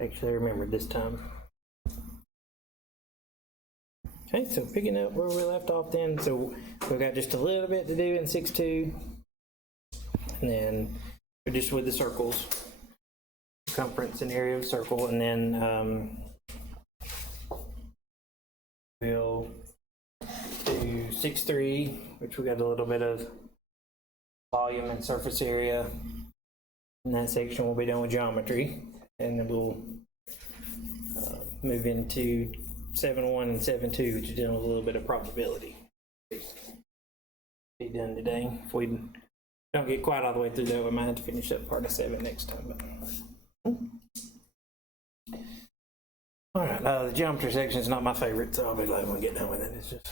Actually, I remembered this time. Okay, so picking up where we left off then, so we've got just a little bit to do in 6.2, and then we're just with the circles, circumference and area of circle, and then we'll do 6.3, which we got a little bit of volume and surface area. In that section, we'll be done with geometry, and then we'll move into 7.1 and 7.2, which is dealing with a little bit of probability. Be done today. If we don't get quite all the way through that, we might have to finish up part of 7 next time. All right, the geometry section is not my favorite, so I'll be glad when we get done with it. It's just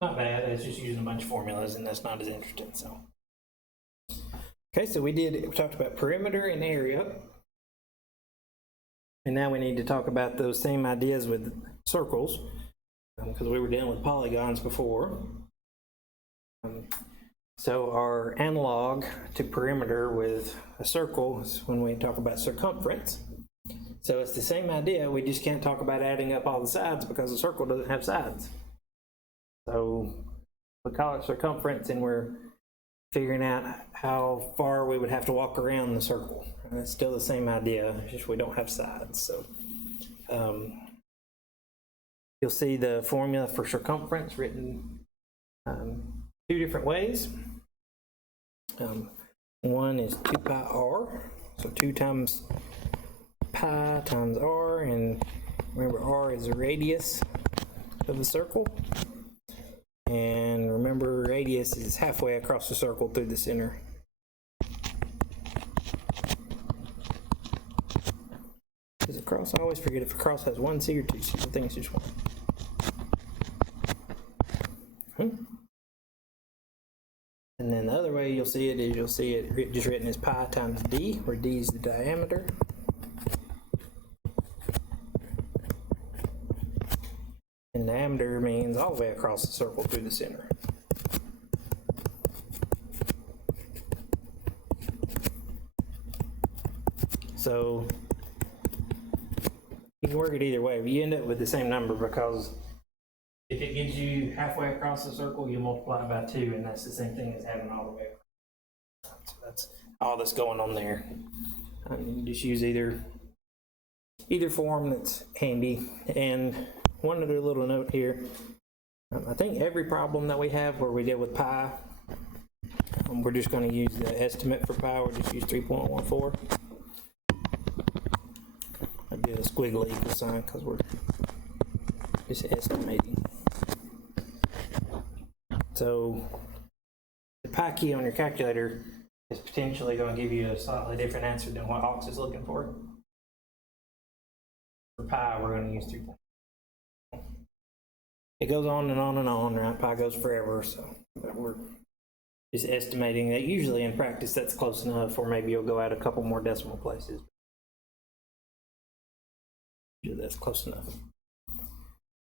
not bad. It's just using a bunch of formulas, and that's not as interesting. So, okay, so we talked about perimeter and area. And now we need to talk about those same ideas with circles, because we were dealing with polygons before. So our analog to perimeter with a circle is when we talk about circumference. So it's the same idea, we just can't talk about adding up all the sides because a circle doesn't have sides. So we call it circumference, and we're figuring out how far we would have to walk around the circle. And it's still the same idea, just we don't have sides. So you'll see the formula for circumference written two different ways. One is 2 pi r, so 2 times pi times r, and remember r is the radius of the circle. And remember, radius is halfway across the circle through the center. Is it cross? I always forget if a cross has 1 C or 2 C. I think it's just 1. And then the other way you'll see it is just written as pi times d, where d is the diameter. And diameter means all the way across the circle through the center. So you can work it either way, but you end up with the same number, because if it gives you halfway across the circle, you multiply by 2, and that's the same thing as having all the way across. So that's all that's going on there. You just use either form that's handy. And one other little note here, I think every problem that we have where we deal with pi, we're just going to use the estimate for pi. We'll just use 3.14. I'll do a squiggly equal sign because we're just estimating. So the pi key on your calculator is potentially going to give you a slightly different answer than what Aux is looking for. For pi, we're going to use 3. It goes on and on and on, right? Pi goes forever, so but we're just estimating that. Usually in practice that's close enough, or maybe you'll go out a couple more decimal places. Usually that's close enough.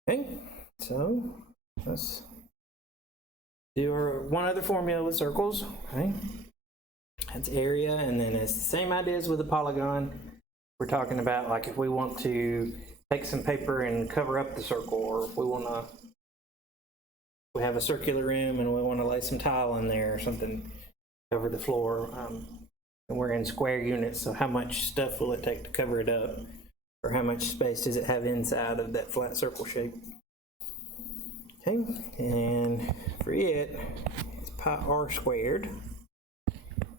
Okay, so let's do our one other formula with circles. Okay, that's area, and then it's the same ideas with a polygon. We're talking about, like, if we want to take some paper and cover up the circle, or if we have a circular room and we want to lay some tile in there or something, cover the floor, and we're in square units, so how much stuff will it take to cover it up, or how much space does it have inside of that flat circle shape? Okay, and for it, it's pi r squared.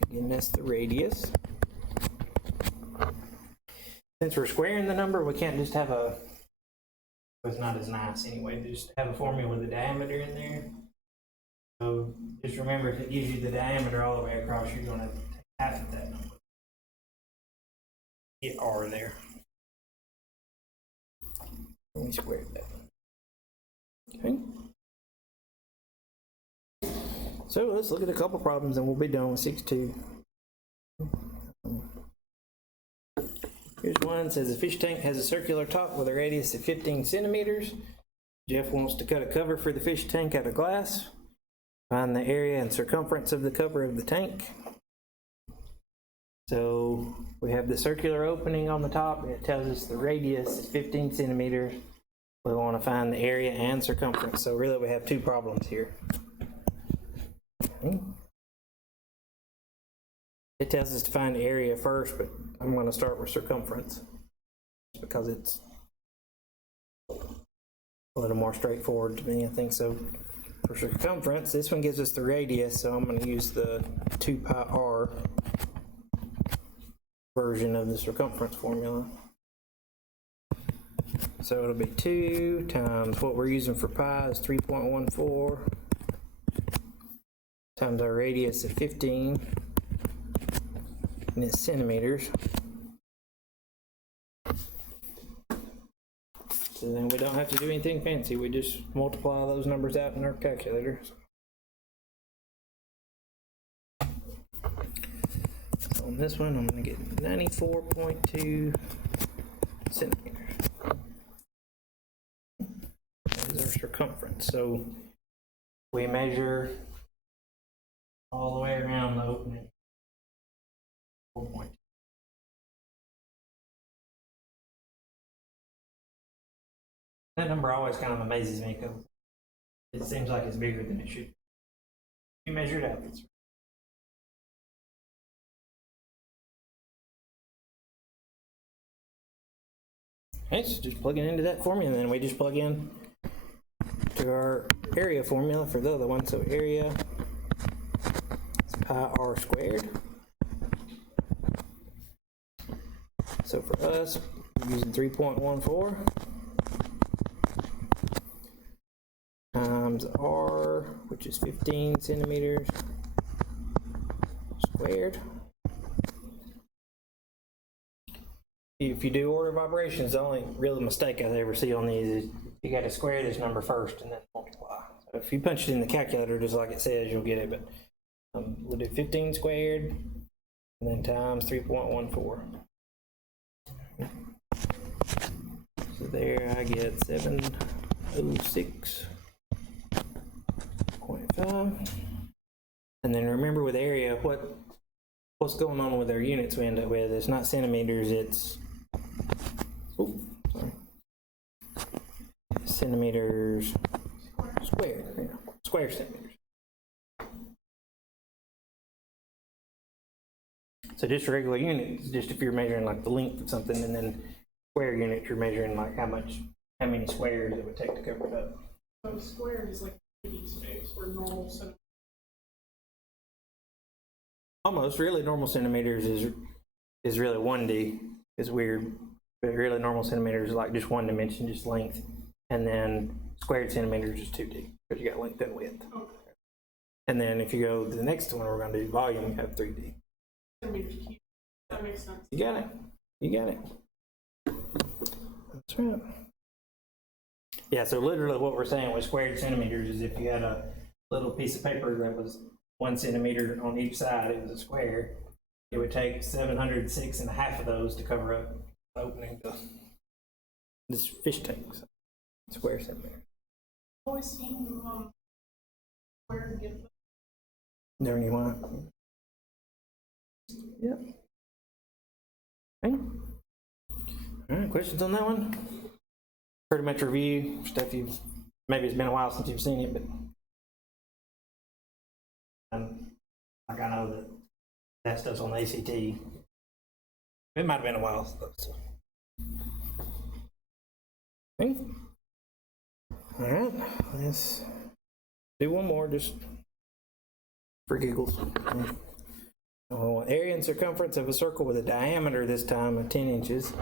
Again, that's the radius. Since we're squaring the number, we can't just have it's not as nice anyway, just have a formula with the diameter in there. So just remember, if it gives you the diameter all the way across, you're going to take half of that number. Get r there. Let me square that. Okay. So let's look at a couple problems and we'll be done with 6.2. Here's one. It says a fish tank has a circular top with a radius of 15 centimeters. Jeff wants to cut a cover for the fish tank out of glass. Find the area and circumference of the cover of the tank. So We have the circular opening on the top. It tells us the radius is 15 centimeters. We want to find the area and circumference. So really we have two problems here. It tells us to find the area first, but I'm going to start with circumference because it's a little more straightforward to me, I think. So for circumference, this one gives us the radius, so I'm going to use the 2 pi r version of the circumference formula. So it'll be 2 times what we're using for pi is 3.14 times our radius of 15, and it's centimeters. So then we don't have to do anything fancy. We just multiply those numbers out in our calculator. So on this one, I'm going to get 94.2 centimeters. That is our circumference. So we measure all the way around the opening. 4.2. That number always kind of amazes me because it seems like it's bigger than it should be. You measure it out. Okay, so just plug it into that formula, and then we just plug in to our area formula for the other one. So area is pi r squared. So for us, we're using 3.14 times r, which is 15 centimeters squared. If you do order of operations, the only real mistake I ever see on these is you got to square this number first and then multiply. So if you punch it in the calculator just like it says, you'll get it. But we'll do 15 squared and then times 3.14. So there I get 706.5. And then remember with area, what's going on with our units we end up with? It's not centimeters, it's centimeters squared. Yeah, square centimeters. So just a regular unit is just if you're measuring like the length of something, and then square unit you're measuring like how many squares it would take to cover it up. So square is like 3D space or normal centimeters. Almost. Really normal centimeters is really 1D. It's weird, but really normal centimeters is like just one dimension, just length, and then squared centimeters is 2D because you got length and width. Okay. And then if you go to the next one, we're going to do volume, you have 3D. Centimeters cubed. That makes sense. You got it. You got it. That's right. Yeah, so literally what we're saying with squared centimeters is if you had a little piece of paper that was 1 centimeter on each side, it was a square, it would take 706.5 of those to cover up the opening to this fish tank. So square centimeter. Always seen square give. Never knew why. Yep. Okay. All right, questions on that one? Pretty much review stuff maybe it's been a while since you've seen it, but like I know that stuff's on the ACT. It might have been a while. So. Okay. All right, let's do one more just for giggles. Oh, area and circumference of a circle with a diameter this time of 10 inches.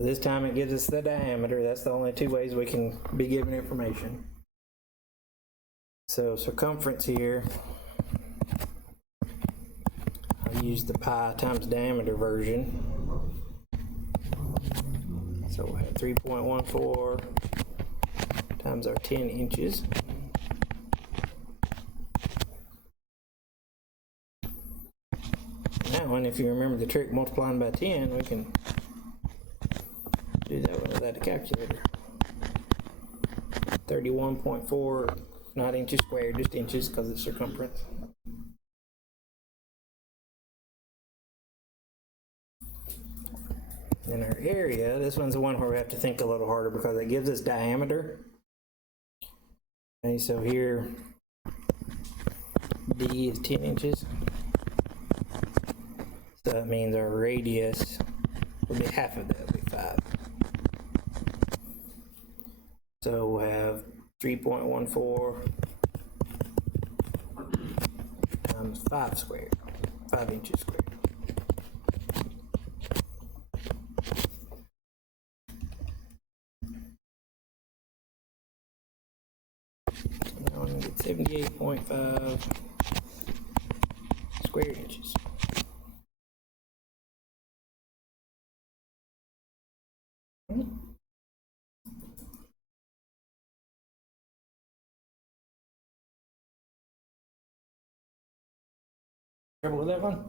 This time it gives us the diameter. That's the only two ways we can be given information. So circumference here, I use the pi times diameter version. So we'll have 3.14 times our 10 inches. Now, and if you remember the trick multiplying by 10, we can do that one without a calculator. 31.4, not inches squared, just inches because of the circumference. In our area, this one's the one where we have to think a little harder because it gives us diameter. Okay, so here, D is 10 inches. So that means our radius will be half of that, will be 5. So we'll have 3.14 times 5 squared, 5 inches squared. Now I'm going to get 78.5 square inches. Trouble with that one?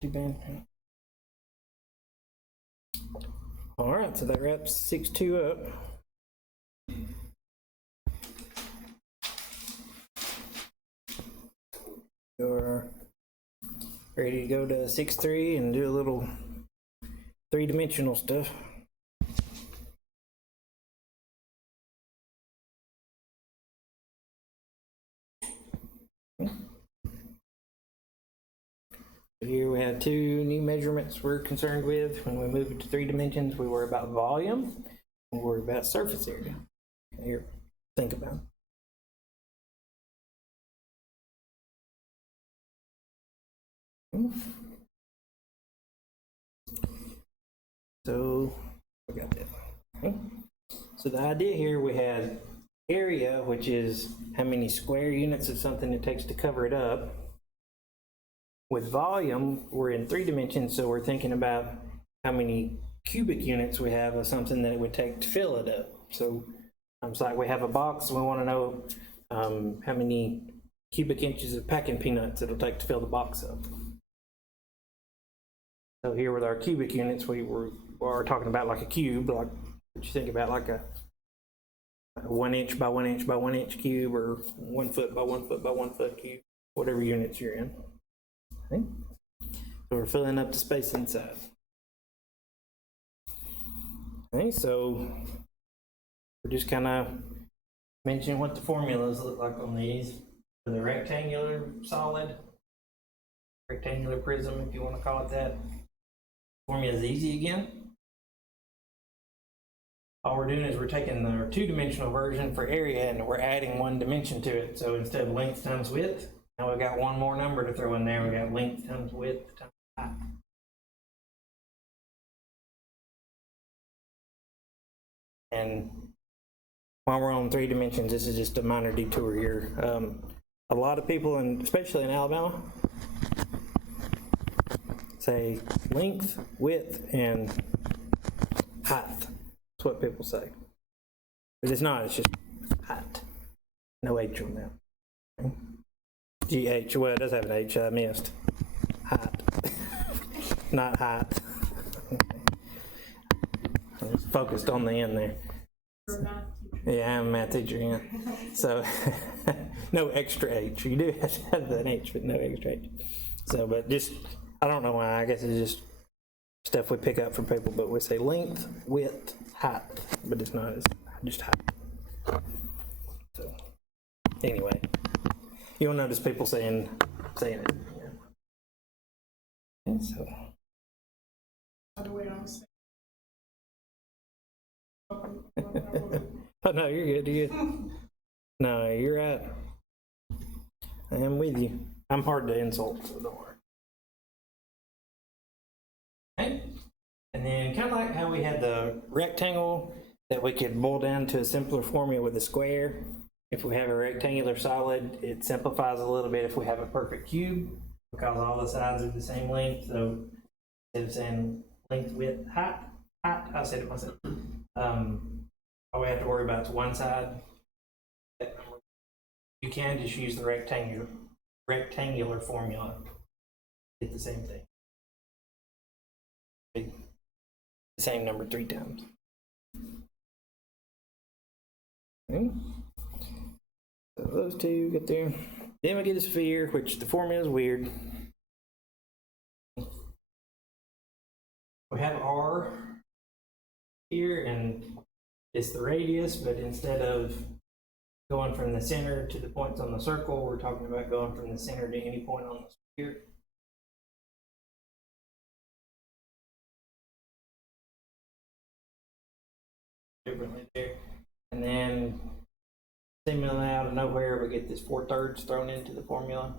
Too bad. All right, so that wraps 6.2 up. You're ready to go to 6.3 and do a little three-dimensional stuff. Here we have 2 new measurements we're concerned with. When we move it to 3 dimensions, we worry about volume, we worry about surface area. Here, think about it. So, we got that. Okay. So the idea here, we had area, which is how many square units of something it takes to cover it up. With volume, we're in 3 dimensions, so we're thinking about how many cubic units we have of something that it would take to fill it up. So it's like we have a box, and we want to know how many cubic inches of packing peanuts it'll take to fill the box up. So here with our cubic units, we are talking about like a cube, like what you think about like a 1 inch by 1 inch by 1 inch cube, or 1 foot by 1 foot by 1 foot cube, whatever units you're in. Okay. So we're filling up the space inside. Okay, so we're just kind of mentioning what the formulas look like on these. For the rectangular solid, rectangular prism, if you want to call it that, formula is easy again. All we're doing is we're taking our 2-dimensional version for area and we're adding 1 dimension to it. So instead of length times width, now we've got 1 more number to throw in there. We got length times width times height. And while we're on 3 dimensions, this is just a minor detour here. A lot of people, and especially in Alabama, say length, width, and height. That's what people say. But it's not, it's just height. No H on that. Okay. GH, well, it does have an H, I missed. Height. Not height. I was focused on the end there. Yeah, I'm a math teacher, yeah. So, no extra H. You do have to have an H, but no extra H. So, but just, I don't know why, I guess it's just stuff we pick up from people, but we say length, width, height, but it's not, it's just height. So, anyway, you'll notice people saying it. And so. By the way, I was Oh, no, you're good, you're good. No, you're right. I am with you. I'm hard to insult, so don't worry. Okay. And then kind of like how we had the rectangle that we could boil down to a simpler formula with a square. If we have a rectangular solid, it simplifies a little bit if we have a perfect cube because all the sides are the same length. So instead of saying length, width, height, I said it myself. All we have to worry about is one side. You can just use the rectangular formula. Get the same thing. The same number 3 times. Okay. So those 2 get there. Then we get a sphere, which the formula is weird. we have R here, and it's the radius, but instead of going from the center to the points on the circle, we're talking about going from the center to any point on the sphere. Differently there. And then seemingly out of nowhere, we get this 4/3 thrown into the formula.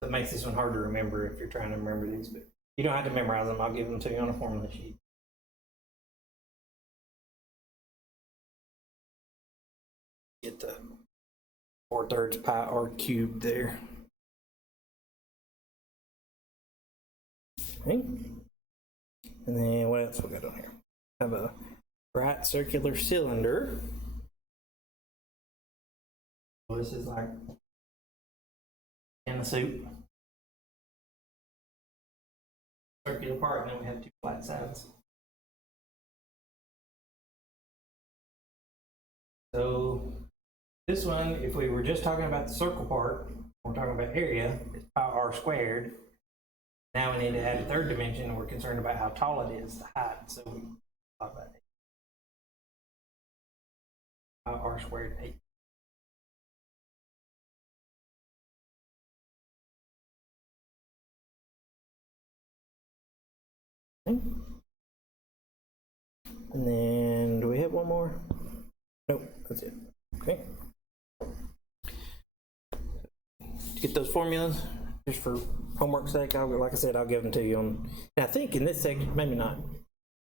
That makes this one hard to remember if you're trying to remember these, but you don't have to memorize them. I'll give them to you on a formula sheet. Get the 4/3 pi r cubed there. Okay. And then what else we got on here? Have a right circular cylinder. Well, this is like in the soup. Circular part, and then we have two flat sides. So this one, if we were just talking about the circle part, we're talking about area, it's pi r squared. Now we need to add a third dimension, and we're concerned about how tall it is, the height. So we talk about it. Pi r squared 8. And then, do we have one more? Nope, that's it. Okay. To get those formulas, just for homework's sake, like I said, I'll give them to you on. And I think in this section, maybe not.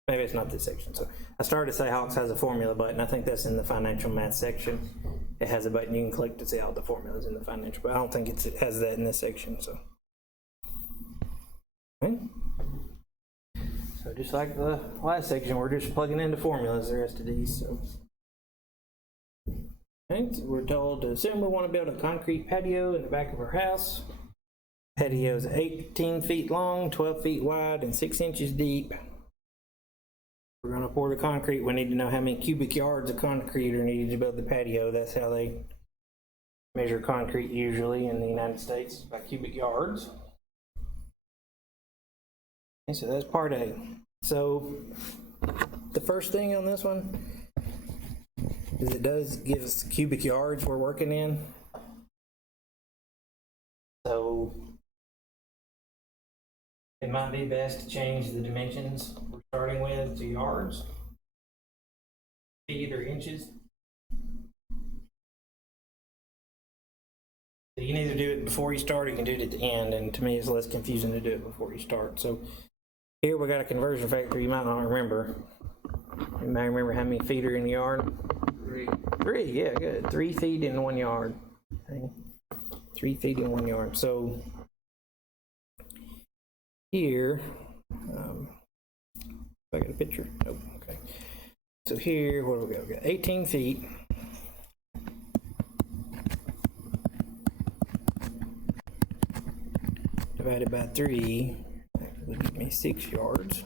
Maybe it's not this section. So I started to say Hawks has a formula button. I think that's in the financial math section. It has a button you can click to see all the formulas in the financial, but I don't think it has that in this section. So. Okay. So just like the last section, we're just plugging into formulas the rest of these. So, okay, so we're told to assume we want to build a concrete patio in the back of our house. Patio is 18 feet long, 12 feet wide, and 6 inches deep. We're going to pour the concrete. We need to know how many cubic yards of concrete are needed to build the patio. That's how they measure concrete usually in the United States, by cubic yards. Okay, so that's part A. So the first thing on this one is it does give us cubic yards we're working in. So it might be best to change the dimensions we're starting with to yards, feet or inches. So you can either do it before you start or you can do it at the end, and to me it's less confusing to do it before you start. So here we got a conversion factor you might not remember. You might remember how many feet are in the yard? 3. 3, yeah, good. 3 feet in 1 yard. Okay. 3 feet in 1 yard. So here, I got a picture. Nope. Okay. So here, what do we got? We got 18 feet. Divided by 3. Would give me 6 yards.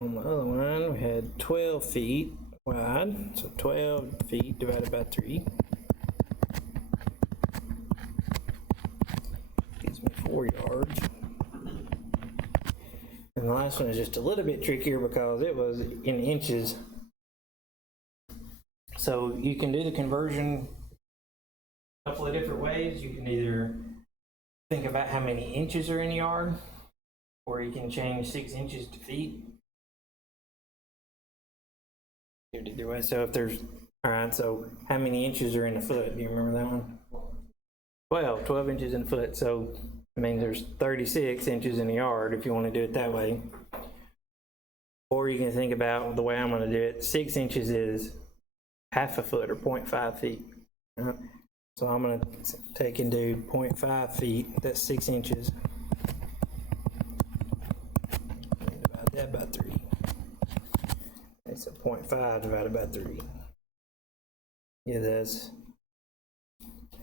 On the other one, we had 12 feet wide, so 12 feet divided by 3 gives me 4 yards. And the last one is just a little bit trickier because it was in inches. So you can do the conversion a couple of different ways. You can either think about how many inches are in a yard, or you can change 6 inches to feet. Either way. So if there's, all right, so how many inches are in a foot? Do you remember that one? 12 inches in a foot. So I mean there's 36 inches in a yard if you want to do it that way. Or you can think about the way I'm going to do it. 6 inches is half a foot or 0.5 feet. So I'm going to take and do 0.5 feet, that's 6 inches. Divide that by 3. It's a 0.5 divided by 3. Yeah, that's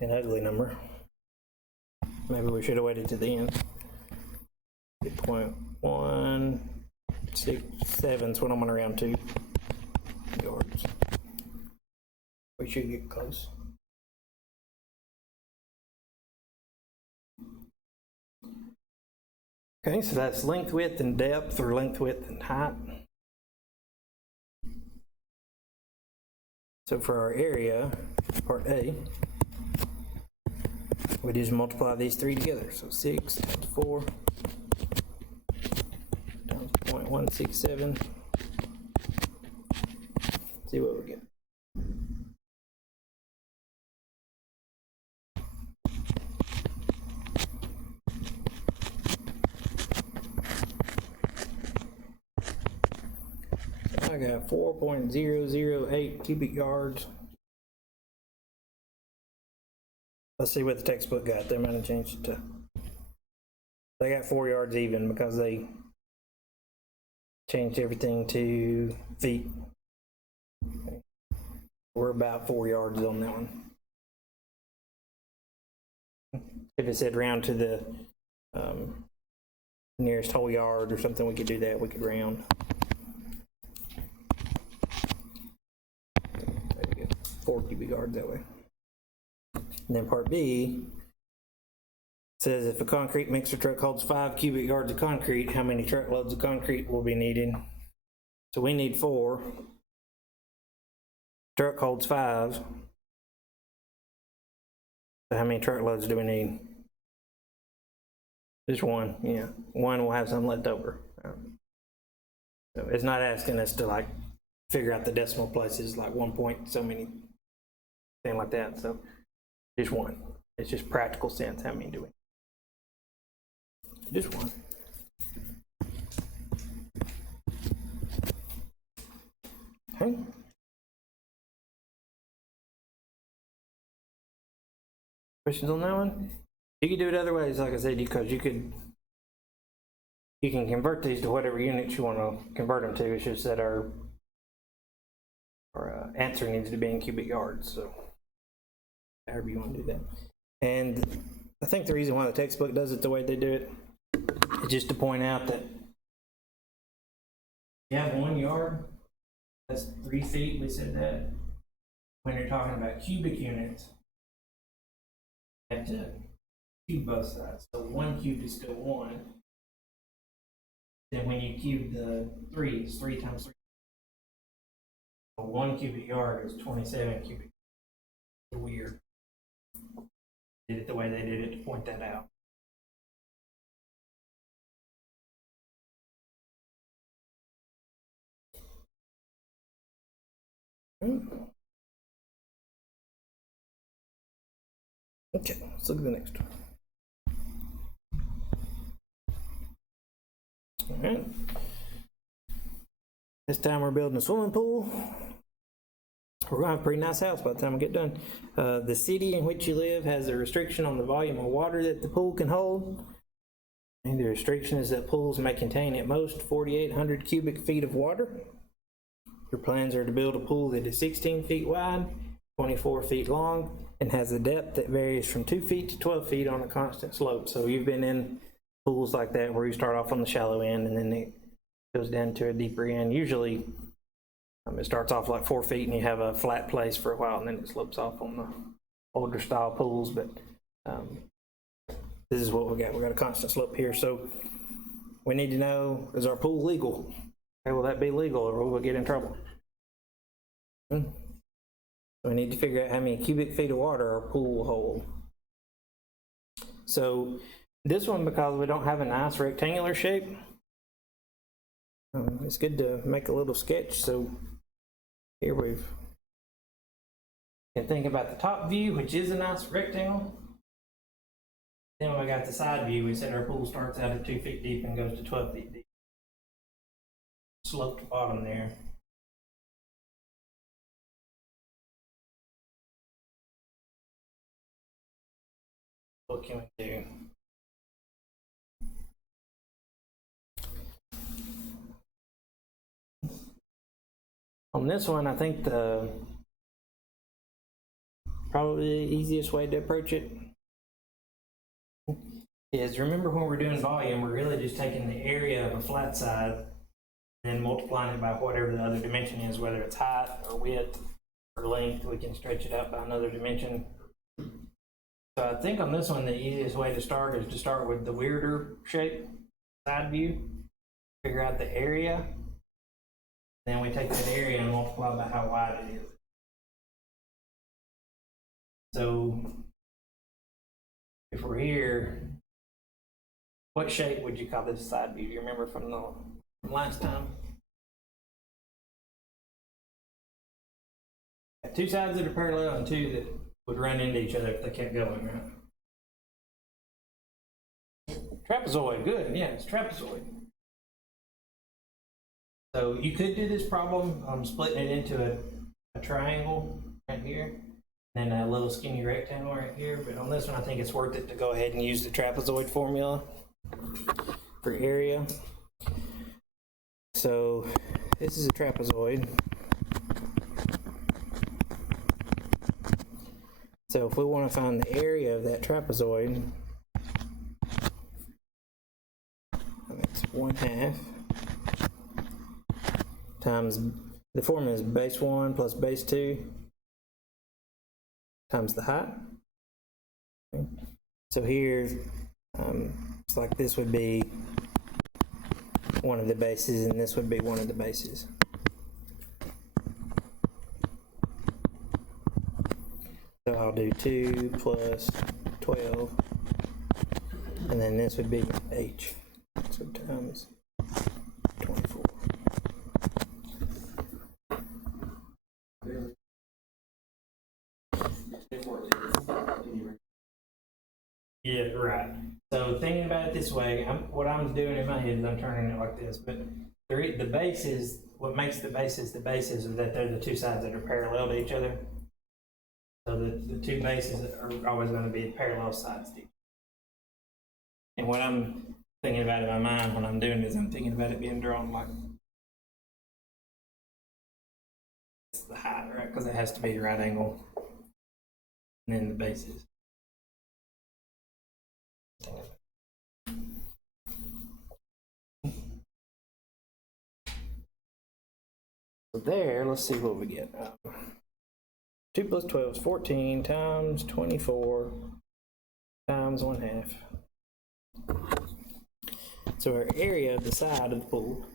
an ugly number. Maybe we should have waited to the end. 0.167 is what I'm going to round to yards. We should get close. Okay, so that's length, width, and depth, or length, width, and height. So for our area, part A, we just multiply these three together. So 6 times 4 times 0.167. See what we get. I got 4.008 cubic yards. Let's see what the textbook got. They might have changed it to. They got 4 yards even because they changed everything to feet. We're about 4 yards on that one. If it said round to the nearest whole yard or something, we could do that. We could round. 4 cubic yards that way. And then part B says if a concrete mixer truck holds 5 cubic yards of concrete, how many truckloads of concrete will be needed? So we need 4. Truck holds 5. So how many truckloads do we need? Just 1, yeah. 1 will have some left over. So it's not asking us to like figure out the decimal places, like 1 point so many, thing like that. So just 1. It's just practical sense. How many do we need? Just 1. Okay. Questions on that one? You could do it other ways, like I said, because you can convert these to whatever units you want to convert them to. It's just that our answer needs to be in cubic yards. So however you want to do that. And I think the reason why the textbook does it the way they do it is just to point out that you have 1 yard, that's 3 feet. We said that. When you're talking about cubic units, you have to cube both sides. So 1 cubed is still 1. Then when you cube the 3, it's 3 times 3. So 1 cubic yard is 27 cubic. It's weird. Did it the way they did it to point that out. Okay, let's look at the next one. All right. This time we're building a swimming pool. We're gonna have a pretty nice house by the time we get done. The city in which you live has a restriction on the volume of water that the pool can hold. And the restriction is that pools may contain at most 4,800 cubic feet of water. Your plans are to build a pool that is 16 feet wide, 24 feet long, and has a depth that varies from 2 feet to 12 feet on a constant slope. So you've been in pools like that where you start off on the shallow end and then it goes down to a deeper end. Usually it starts off like 4 feet and you have a flat place for a while and then it slopes off on the older style pools. But this is what we got. We got a constant slope here. So we need to know, is our pool legal? Okay, will that be legal or will we get in trouble? We need to figure out how many cubic feet of water our pool will hold. So this one, because we don't have a nice rectangular shape, it's good to make a little sketch. So here you can think about the top view, which is a nice rectangle. Then when we got the side view, we said our pool starts out at 2 feet deep and goes to 12 feet deep. Slope to bottom there. What can we do? On this one, I think probably the easiest way to approach it is, remember when we're doing volume, we're really just taking the area of a flat side and then multiplying it by whatever the other dimension is, whether it's height or width or length. We can stretch it out by another dimension. So I think on this one, the easiest way to start is to start with the weirder shape. side view, figure out the area. Then we take that area and multiply by how wide it is. So if we're here, what shape would you call this side view? Do you remember from last time? Two sides that are parallel and two that would run into each other if they kept going, right? Trapezoid, good, yeah, it's trapezoid. So you could do this problem, splitting it into a triangle right here, and then a little skinny rectangle right here, but on this one I think it's worth it to go ahead and use the trapezoid formula for area. So this is a trapezoid. So if we want to find the area of that trapezoid, that's 1/2 times, the formula is base 1 plus base 2 times the height. Okay. So here, it's like this would be one of the bases and this would be one of the bases. So I'll do 2 plus 12, and then this would be h, so times 24. Yeah, right. So thinking about it this way, what I'm doing in my head is I'm turning it like this, but the bases, what makes the bases is that they're the two sides that are parallel to each other. So the two bases are always going to be parallel sides to each other. And what I'm thinking about in my mind when I'm doing this, I'm thinking about it being drawn like it's the height, right? Because it has to be right angle. And then the bases. So there, let's see what we get. 2 plus 12 is 14 times 24 times 1/2. So our area of the side of the pool,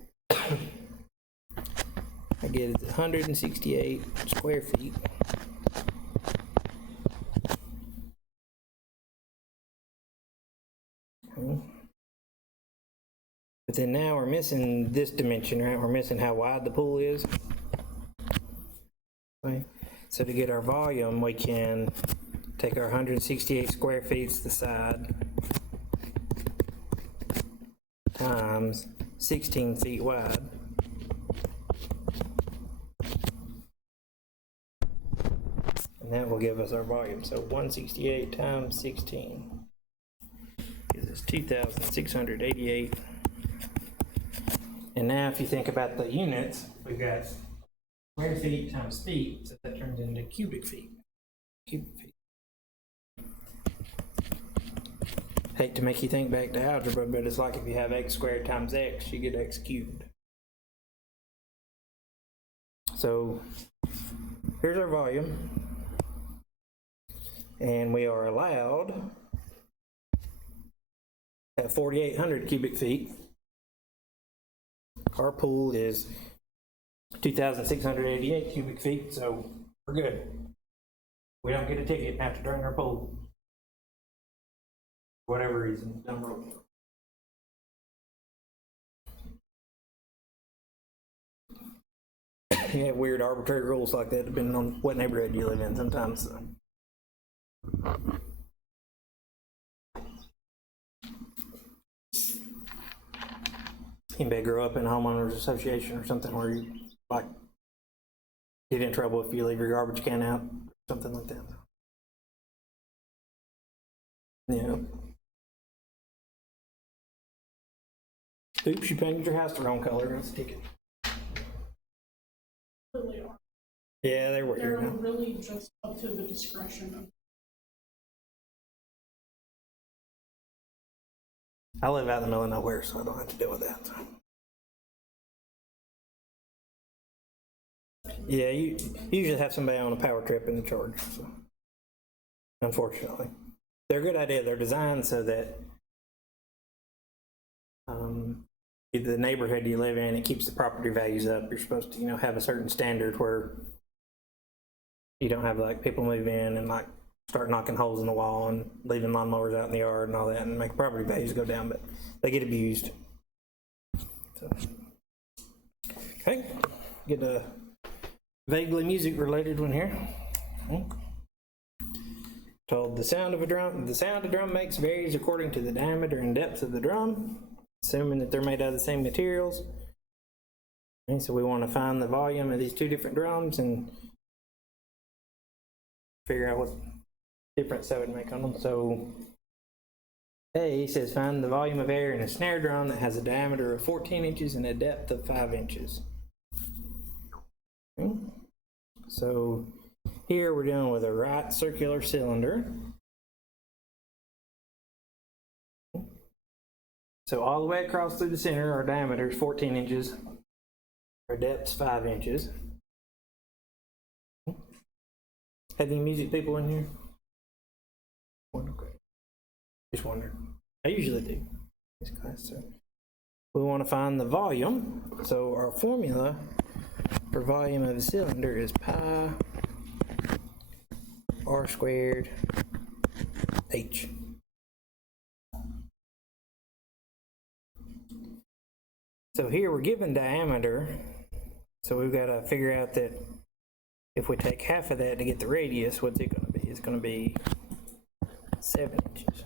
I get is 168 square feet. Okay. But then now we're missing this dimension, right? We're missing how wide the pool is. Okay. So to get our volume, we can take our 168 square feet to the side times 16 feet wide. And that will give us our volume. So 168 times 16 gives us 2,688. And now if you think about the units, we've got square feet times feet, so that turns into cubic feet. Cubic feet. Hate to make you think back to algebra, but it's like if you have x squared times x, you get x cubed. So here's our volume, and we are allowed at 4,800 cubic feet. Our pool is 2,688 cubic feet, so we're good. We don't get a ticket and have to drain our pool. For whatever reason, dumb road. You have weird arbitrary rules like that depending on what neighborhood you live in sometimes. So. You may grow up in a homeowners association or something where you like get in trouble if you leave your garbage can out, something like that. Yeah. Oops, you painted your house the wrong color. That's a ticket. Really are. Yeah, they're They're now. really just up to the discretion of. I live out in the middle of nowhere, so I don't have to deal with that. So. Yeah, you usually have somebody on a power trip in charge. So. Unfortunately, they're a good idea. They're designed so that the neighborhood you live in, it keeps the property values up. You're supposed to, have a certain standard where you don't have like people move in and like start knocking holes in the wall and leaving lawnmowers out in the yard and all that and make property values go down, but they get abused. So, okay, get a vaguely music related one here. Told the sound of a drum makes varies according to the diameter and depth of the drum, assuming that they're made out of the same materials. Okay, so we want to find the volume of these two different drums and figure out what difference that would make on them. So A says find the volume of air in a snare drum that has a diameter of 14 inches and a depth of 5 inches. Okay. So here we're dealing with a right circular cylinder. So all the way across through the center, our diameter is 14 inches. Our depth's 5 inches. Have any music people in here? Okay. Just wondering. I usually do. This class, so we want to find the volume. So our formula for volume of the cylinder is pi r squared h. So here we're given diameter, so we've got to figure out that if we take half of that to get the radius, what's it going to be? It's going to be 7 inches.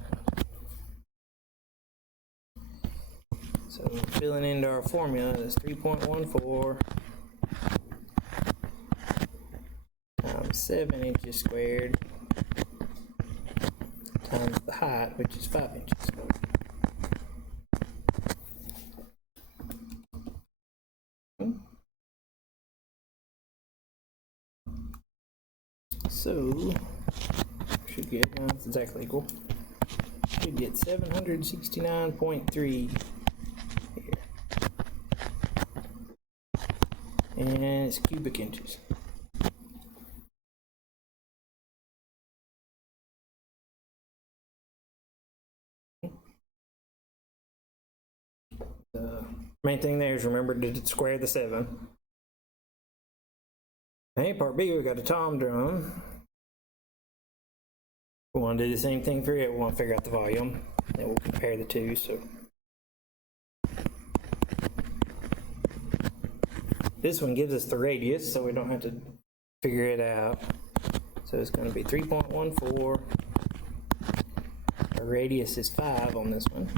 So filling into our formula, that's 3.14 times 7 inches squared times the height, which is 5 inches squared. So, should get, it's exactly equal. Should get 769.3 here. And it's cubic inches. The main thing there is remember to square the 7. Okay, part B, we got a tom drum. We want to do the same thing for it. We want to figure out the volume. Then we'll compare the two. So this one gives us the radius, so we don't have to figure it out. So it's going to be 3.14. Our radius is 5 on this one.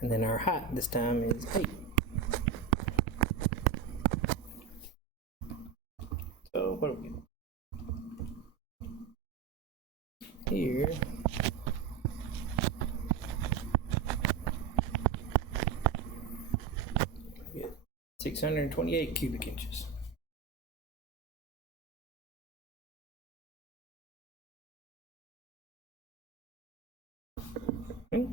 And then our height this time is 8. So what do we get? Here we get 628 cubic inches. Okay.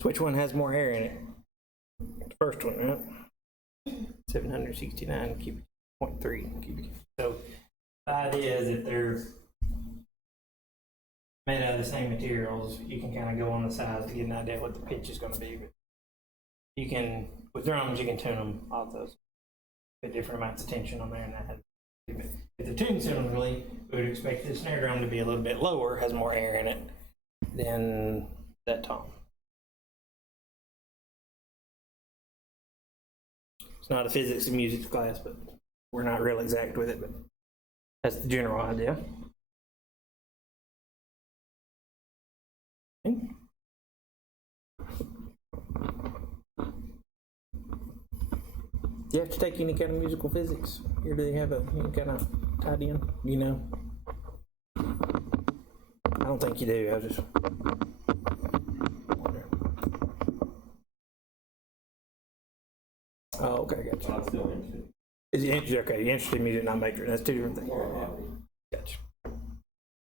So which one has more air in it? The first one, right? 769 cubic, 0.3 cubic. So the idea is if they're made out of the same materials, you can kind of go on the size to get an idea what the pitch is going to be. But you can, with drums, you can tune them off those. Put different amounts of tension on there, and that has. But if the tune similarly, we would expect the snare drum to be a little bit lower, has more air in it than that tom. It's not a physics and music class, but we're not real exact with it, but that's the general idea. Okay. Do you have to take any kind of musical physics? Or do they have any kind of tied in? You know? I don't think you do. I just wonder. Oh, okay, gotcha. I'm still interested. Is you interested? Okay, you're interested in music, not major. That's two different things. Gotcha.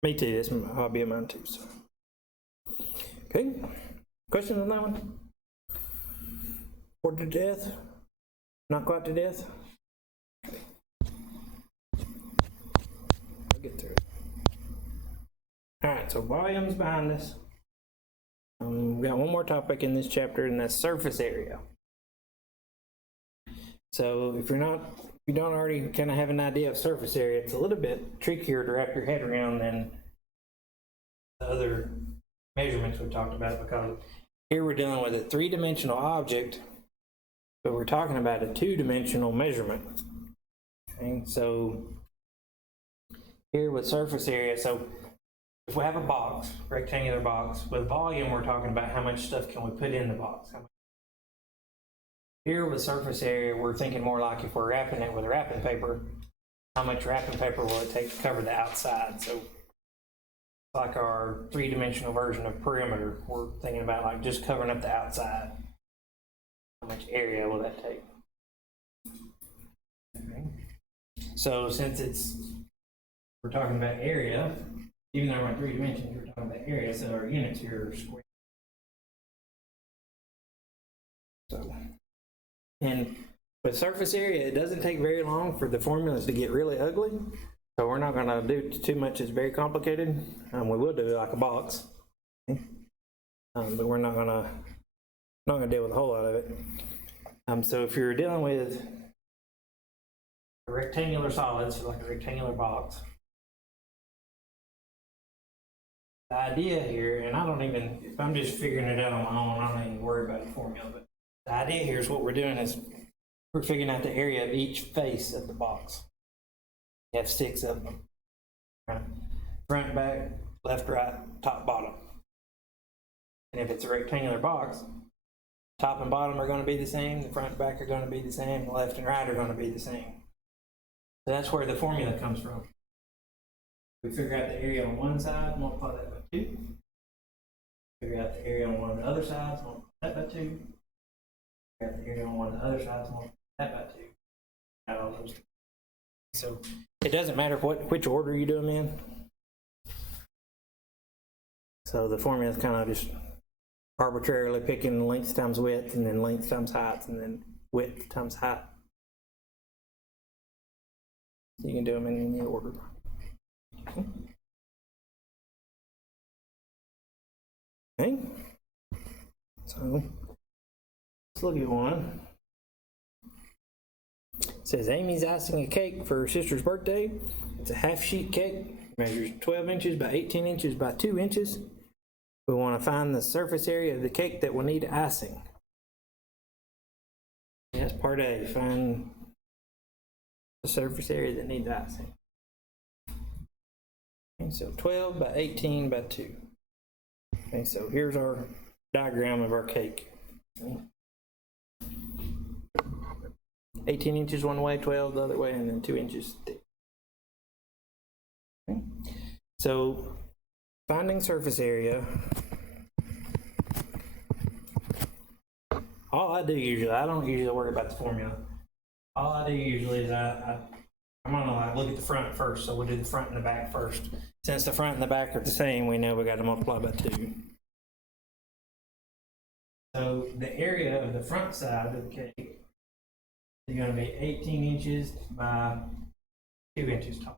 Me too. That's a hobby of mine too. So. Okay. Questions on that one? Bored to death? Not quite to death? Okay. I'll get through it. Alright, so volume's behind us. we've got one more topic in this chapter, and that's surface area. So if you don't already kind of have an idea of surface area, it's a little bit trickier to wrap your head around than the other measurements we talked about, because here we're dealing with a three-dimensional object, but we're talking about a two-dimensional measurement. Okay, so here with surface area, so if we have a box, rectangular box, with volume, we're talking about how much stuff can we put in the box. Here with surface area, we're thinking more like if we're wrapping it with wrapping paper, how much wrapping paper will it take to cover the outside? So like our three-dimensional version of perimeter, we're thinking about like just covering up the outside. How much area will that take? Okay. So since we're talking about area, even though we're in three dimensions, we're talking about area, so our units here are square. So, and with surface area, it doesn't take very long for the formulas to get really ugly. So we're not going to do too much that's very complicated. We will do it like a box, but we're not going to deal with a whole lot of it. So if you're dealing with a rectangular solid, so like a rectangular box, the idea here, and I don't even, if I'm just figuring it out on my own, I don't even worry about the formula, but the idea here is what we're doing is we're figuring out the area of each face of the box. You have 6 of them. Right? Front, back, left, right, top, bottom. And if it's a rectangular box, top and bottom are going to be the same, the front and back are going to be the same, the left and right are going to be the same. So that's where the formula comes from. We figure out the area on one side, multiply that by 2. Figure out the area on one of the other sides, multiply that by 2. Figure out the area on one of the other sides, multiply that by 2. Got all those. So it doesn't matter which order you do them in. So the formula is kind of just arbitrarily picking length times width, and then length times height, and then width times height. So you can do them in any order. Okay. So let's look at one. It says Amy's icing a cake for her sister's birthday. It's a half sheet cake, measures 12 inches by 18 inches by 2 inches. We want to find the surface area of the cake that will need icing. That's part A, find the surface area that needs icing. Okay, so 12 by 18 by 2. Okay, so here's our diagram of our cake. Okay. 18 inches one way, 12 the other way, and then 2 inches thick. Okay. So finding surface area, all I do usually, I don't usually worry about the formula. All I do usually is I'm gonna like look at the front first, so we'll do the front and the back first. Since the front and the back are the same, we know we got to multiply by 2. So the area of the front side of the cake is going to be 18 inches by 2 inches tall.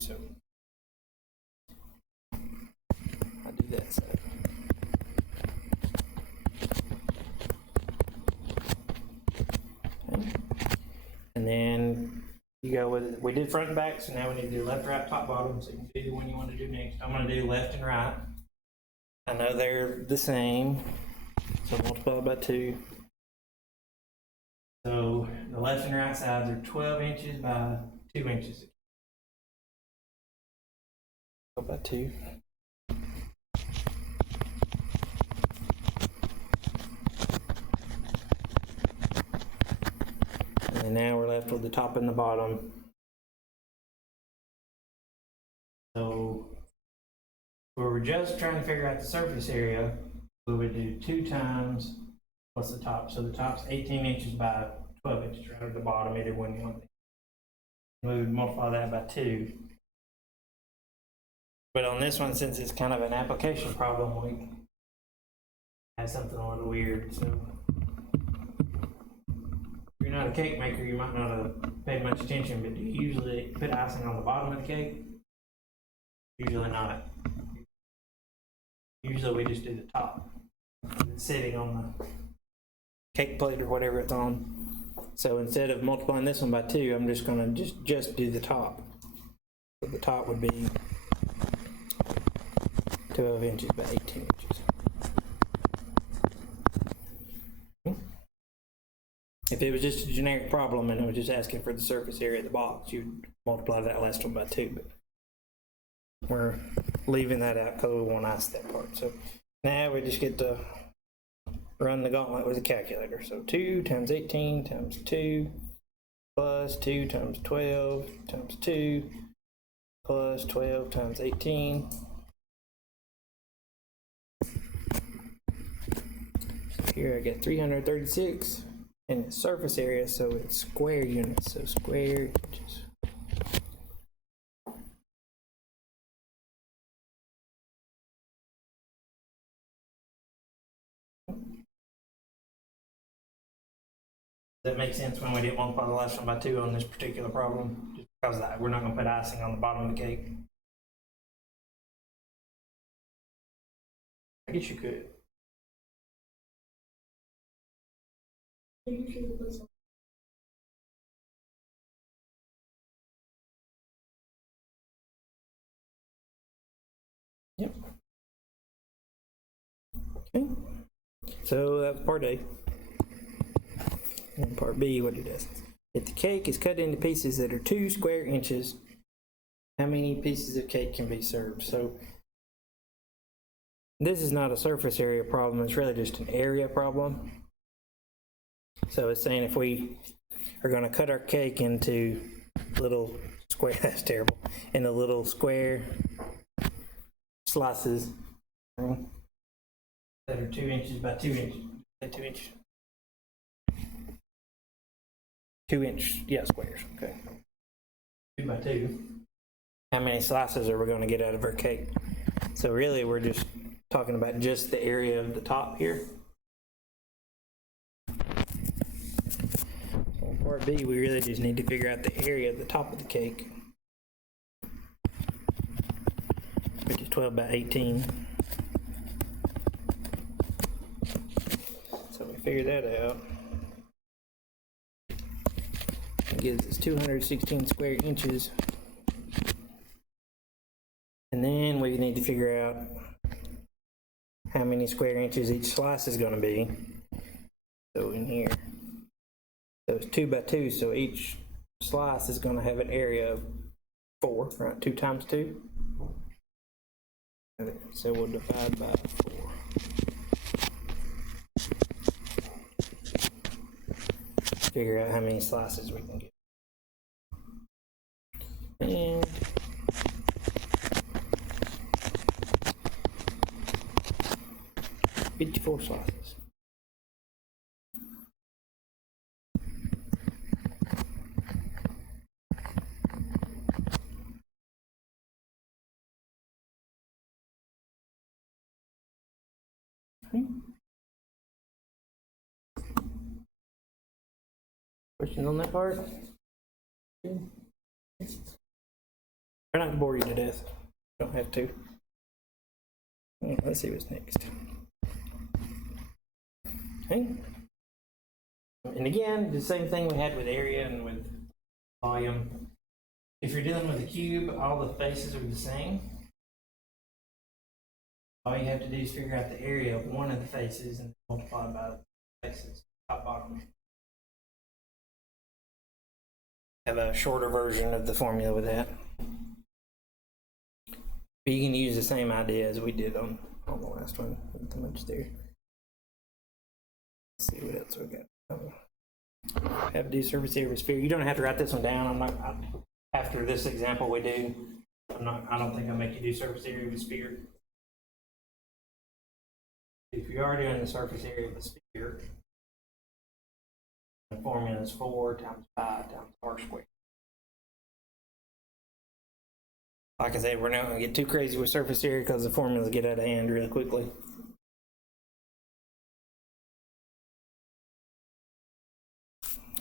So I'll do that side. Okay. And then you go with, we did front and back, so now we need to do left, right, top, bottom, so you can do the one you want to do next. I'm going to do left and right. I know they're the same, so multiply by 2. So the left and right sides are 12 inches by 2 inches. Go by 2. And now we're left with the top and the bottom. So we were just trying to figure out the surface area. We would do 2 times what's the top. So the top's 18 inches by 12 inches, right at the bottom, either one you want. We would multiply that by 2. But on this one, since it's kind of an application problem, we have something a little weird. So if you're not a cake maker, you might not have paid much attention, but do you usually put icing on the bottom of the cake? Usually not. Usually we just do the top, sitting on the cake plate or whatever it's on. So instead of multiplying this one by 2, I'm just gonna just do the top. So the top would be 12 inches by 18 inches. If it was just a generic problem and it was just asking for the surface area of the box, you'd multiply that last one by 2, but we're leaving that out because we won't ask that part. So now we just get to run the gauntlet with a calculator. So 2 times 18 times 2 plus 2 times 12 times 2 plus 12 times 18. So here I get 336. And the surface area, so it's square units, so square inches. Does that make sense when we didn't multiply the last one by 2 on this particular problem? Just because we're not going to put icing on the bottom of the cake. I guess you could. They usually put some. Yep. Okay. So that's part A. And part B, what it does. If the cake is cut into pieces that are 2 square inches, how many pieces of cake can be served? So this is not a surface area problem, it's really just an area problem. So it's saying if we are going to cut our cake into little square, that's terrible, into little square slices that are 2 inches by 2 inches. 2 inches. 2 inch, yeah, squares. Okay. 2 by 2. How many slices are we going to get out of our cake? So really, we're just talking about just the area of the top here. So in part B, we really just need to figure out the area of the top of the cake, which is 12 by 18. So we figure that out. It gives us 216 square inches. And then we need to figure out how many square inches each slice is going to be. So in here, so it's 2 by 2, so each slice is going to have an area of 4, right? 2 times 2. So we'll divide by 4. Figure out how many slices we can get. And 54 slices. Okay. Questions on that part? Try not to bore you to death. Don't have to. Let's see what's next. Okay. And again, the same thing we had with area and with volume. If you're dealing with a cube, all the faces are the same. All you have to do is figure out the area of one of the faces and multiply by the faces, top, bottom. Have a shorter version of the formula with that. But you can use the same idea as we did on the last one. Not much there. Let's see what else we got. Have to do surface area of sphere. You don't have to write this one down. After this example we do, I don't think I'll make you do surface area of a sphere. If you are doing the surface area of a sphere, the formula is 4 times 5 times r squared. Like I said, we're not going to get too crazy with surface area because the formulas get out of hand really quickly.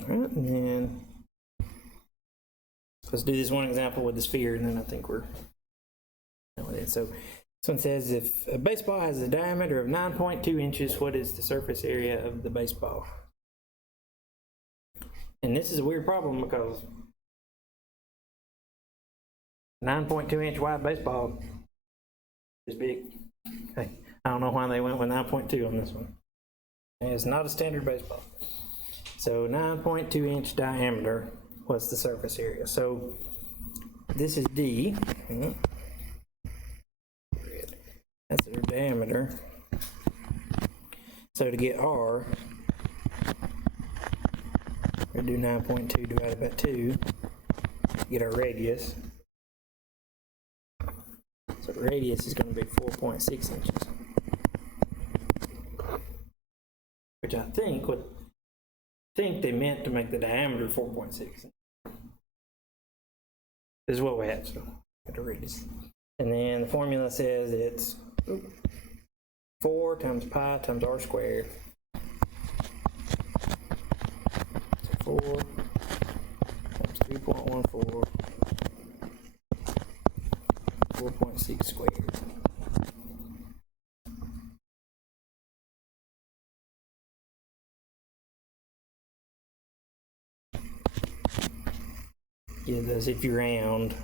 All right, and then let's do this one example with the sphere, and then I think we're done with it. So This one says if a baseball has a diameter of 9.2 inches, what is the surface area of the baseball? And this is a weird problem because 9.2 inch wide baseball is big. Okay. I don't know why they went with 9.2 on this one. And it's not a standard baseball. So 9.2 inch diameter, what's the surface area? So this is D. That's their diameter. So to get R, we do 9.2 divided by 2 to get our radius. So the radius is going to be 4.6 inches. Which I think they meant to make the diameter 4.6. This is what we have, so I have to read this. And then the formula says it's 4 times pi times r squared. So 4 times 3.14, 4.6 squared. Yeah, that's if you round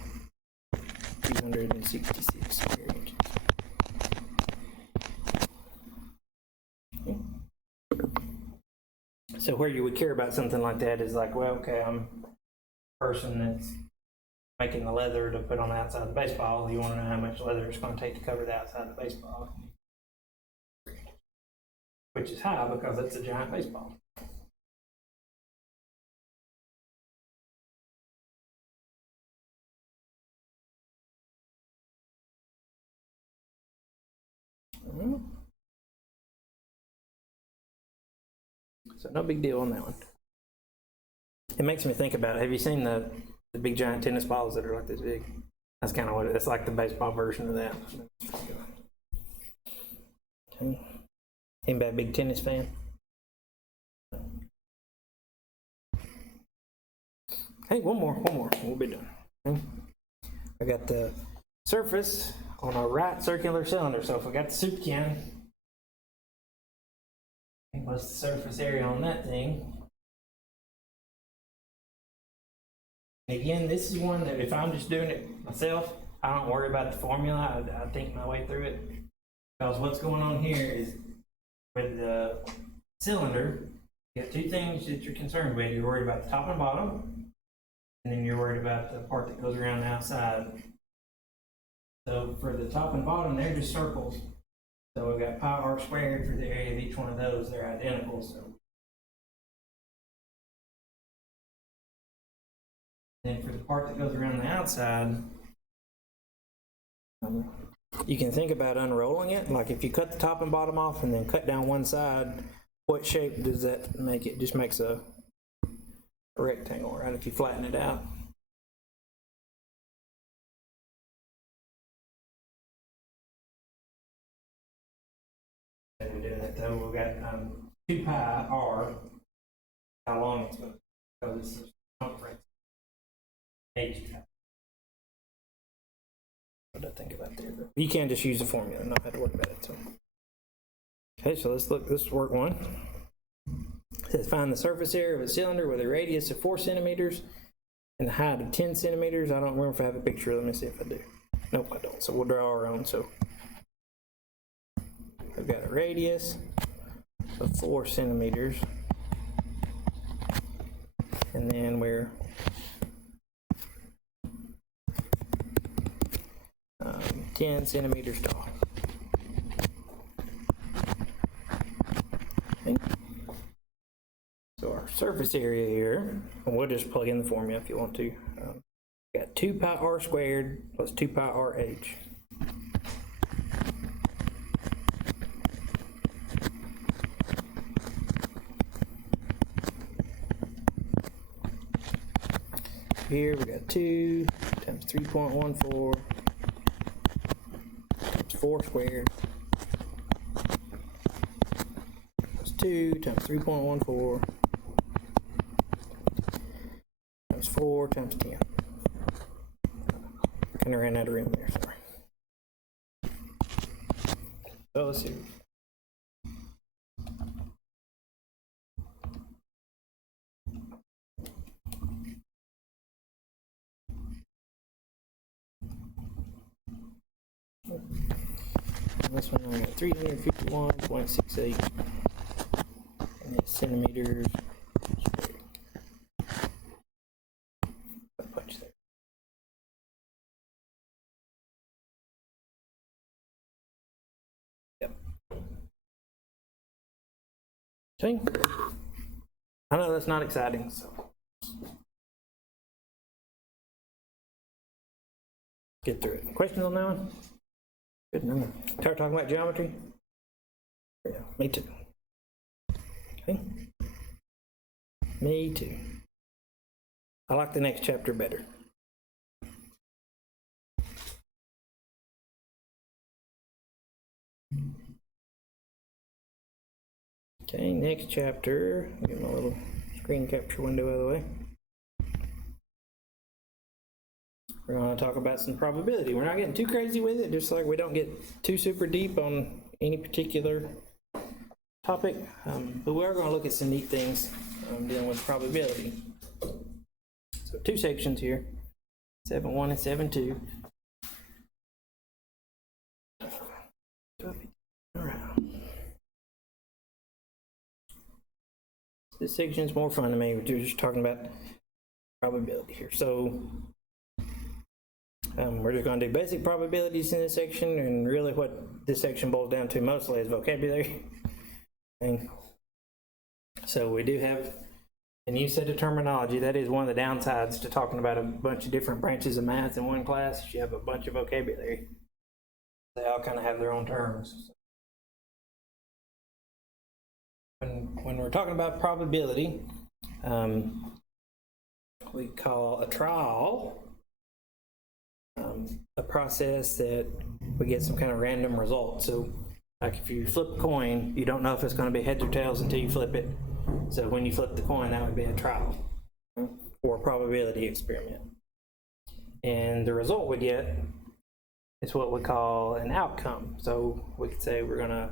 266 square inches. So where you would care about something like that is like, well, okay, I'm a person that's making the leather to put on the outside of the baseball. You want to know how much leather it's going to take to cover the outside of the baseball, which is high because it's a giant baseball. So no big deal on that one. It makes me think about, have you seen the big giant tennis balls that are like this big? That's kind of what it's like, the baseball version of that. Okay. Anybody a big tennis fan? Hey, one more, we'll be done. Okay. I got the surface on a right circular cylinder. So if I got the soup can, what's the surface area on that thing? Again, this is one that if I'm just doing it myself, I don't worry about the formula. I think my way through it. Because what's going on here is with the cylinder, you got two things that you're concerned with. You're worried about the top and bottom, and then you're worried about the part that goes around the outside. So for the top and bottom, they're just circles. So we've got pi r squared for the area of each one of those. They're identical. So then for the part that goes around the outside, you can think about unrolling it. Like if you cut the top and bottom off and then cut down one side, what shape does that make? It just makes a rectangle, right? If you flatten it out. And we're doing that though. We've got 2 pi r, how long it's going to, because it's the circumference. H. What did I think about there? You can just use the formula, not have to worry about it. So. Okay, so let's look. This is work one. It says find the surface area of a cylinder with a radius of 4 centimeters and a height of 10 centimeters. I don't remember if I have a picture. Let me see if I do. Nope, I don't. So we'll draw our own. So I've got a radius of 4 centimeters, and then we're 10 centimeters tall. Okay. So our surface area here, and we'll just plug in the formula if you want to. Got 2 pi r squared plus 2 pi r h. Here we got 2 times 3.14 times 4 squared plus 2 times 3.14 times 4 times 10. Kind of ran out of room there, sorry. So let's see. This one I got 351.68 and it's centimeters squared. Punch there. Yep. See? I know that's not exciting, so get through it. Questions on that one? Good enough. Start talking about geometry? Yeah, me too. Okay. Me too. I like the next chapter better. Okay, next chapter. Get my little screen capture window out of the way. We're going to talk about some probability. We're not getting too crazy with it, just like we don't get too super deep on any particular topic. But we are going to look at some neat things dealing with probability. So 2 sections here, 7.1 and 7.2. All right. This section is more fun to me. We're just talking about probability here. So we're just going to do basic probabilities in this section, and really what this section boils down to mostly is vocabulary. And so we do have a new set of terminology. That is one of the downsides to talking about a bunch of different branches of math in one class. You have a bunch of vocabulary. They all kind of have their own terms. When we're talking about probability, we call a trial a process that we get some kind of random result. So like if you flip a coin, you don't know if it's going to be heads or tails until you flip it. So when you flip the coin, that would be a trial or a probability experiment. And the result we get is what we call an outcome. So we could say we're going to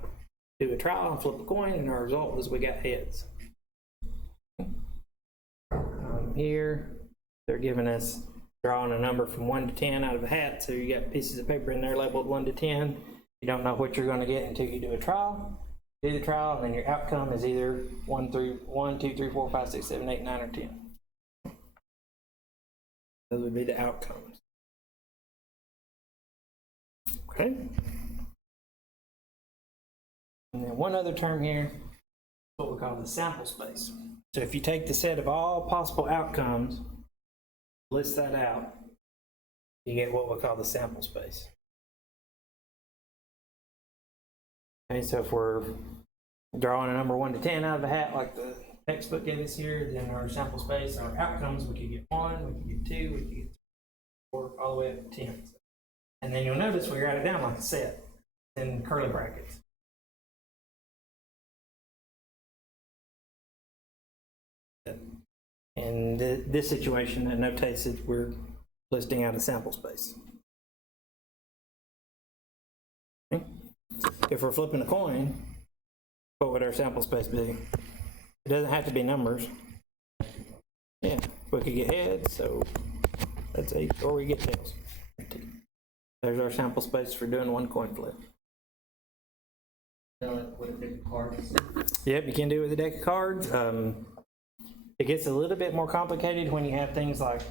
do a trial and flip a coin, and our result was we got heads. Here, they're giving us drawing a number from 1 to 10 out of a hat. So you got pieces of paper in there labeled 1 to 10. You don't know what you're going to get until you do a trial. Do the trial, and then your outcome is either 1, 2, 3, 4, 5, 6, 7, 8, 9, or 10. Those would be the outcomes. Okay. And then one other term here, what we call the sample space. So if you take the set of all possible outcomes, list that out, you get what we call the sample space. Okay, so if we're drawing a number 1 to 10 out of a hat like the textbook gave us here, then our sample space, our outcomes, we could get 1, we could get 2, we could get 3, 4, all the way up to 10. And then you'll notice we write it down like a set in curly brackets. In this situation, it notates that we're listing out a sample space. Okay. If we're flipping a coin, what would our sample space be? It doesn't have to be numbers. Yeah, we could get heads, so that's 8, or we get tails. There's our sample space for doing one coin flip. With a deck of cards. Yep, you can do it with a deck of cards. It gets a little bit more complicated when you have things like,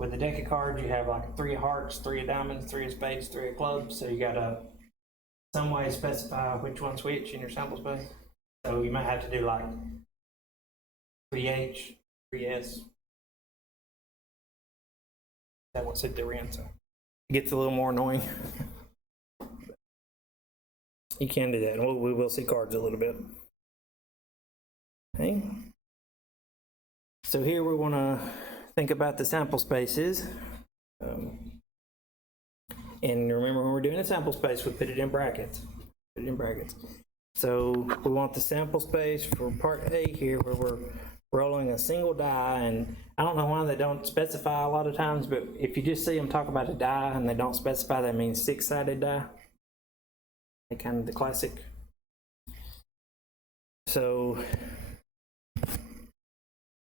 with a deck of cards, you have like 3 of hearts, 3 of diamonds, 3 of spades, 3 of clubs. So you got to some way specify which one's which in your sample space. So you might have to do like 3H, 3S. That won't sit there in, so it gets a little more annoying. You can do that, and we will see cards a little bit. Okay. So here we want to think about the sample spaces. And remember, when we're doing a sample space, we put it in brackets. Put it in brackets. So we want the sample space for part A here, where we're rolling a single die. And I don't know why they don't specify a lot of times, but if you just see them talk about a die and they don't specify, that means 6-sided die. kind of the classic. So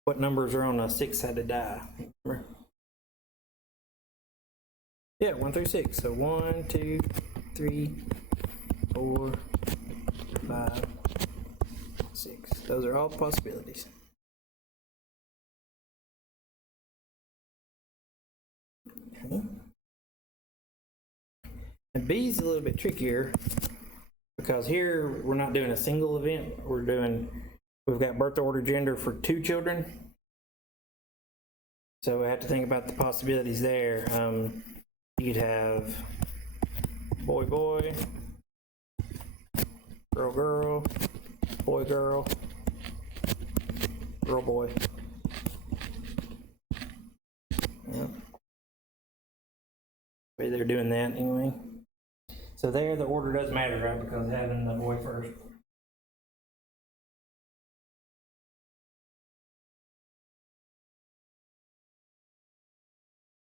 what numbers are on a 6-sided die? Remember? Yeah, 1 through 6. So 1, 2, 3, 4, 5, 6. Those are all possibilities. Okay. And B is a little bit trickier because here we're not doing a single event. We've got birth order gender for 2 children. So we have to think about the possibilities there. You'd have boy, boy, girl, girl, boy, girl, girl, boy. Yep. Way they're doing that anyway. So there, the order does matter, right? Because having the boy first.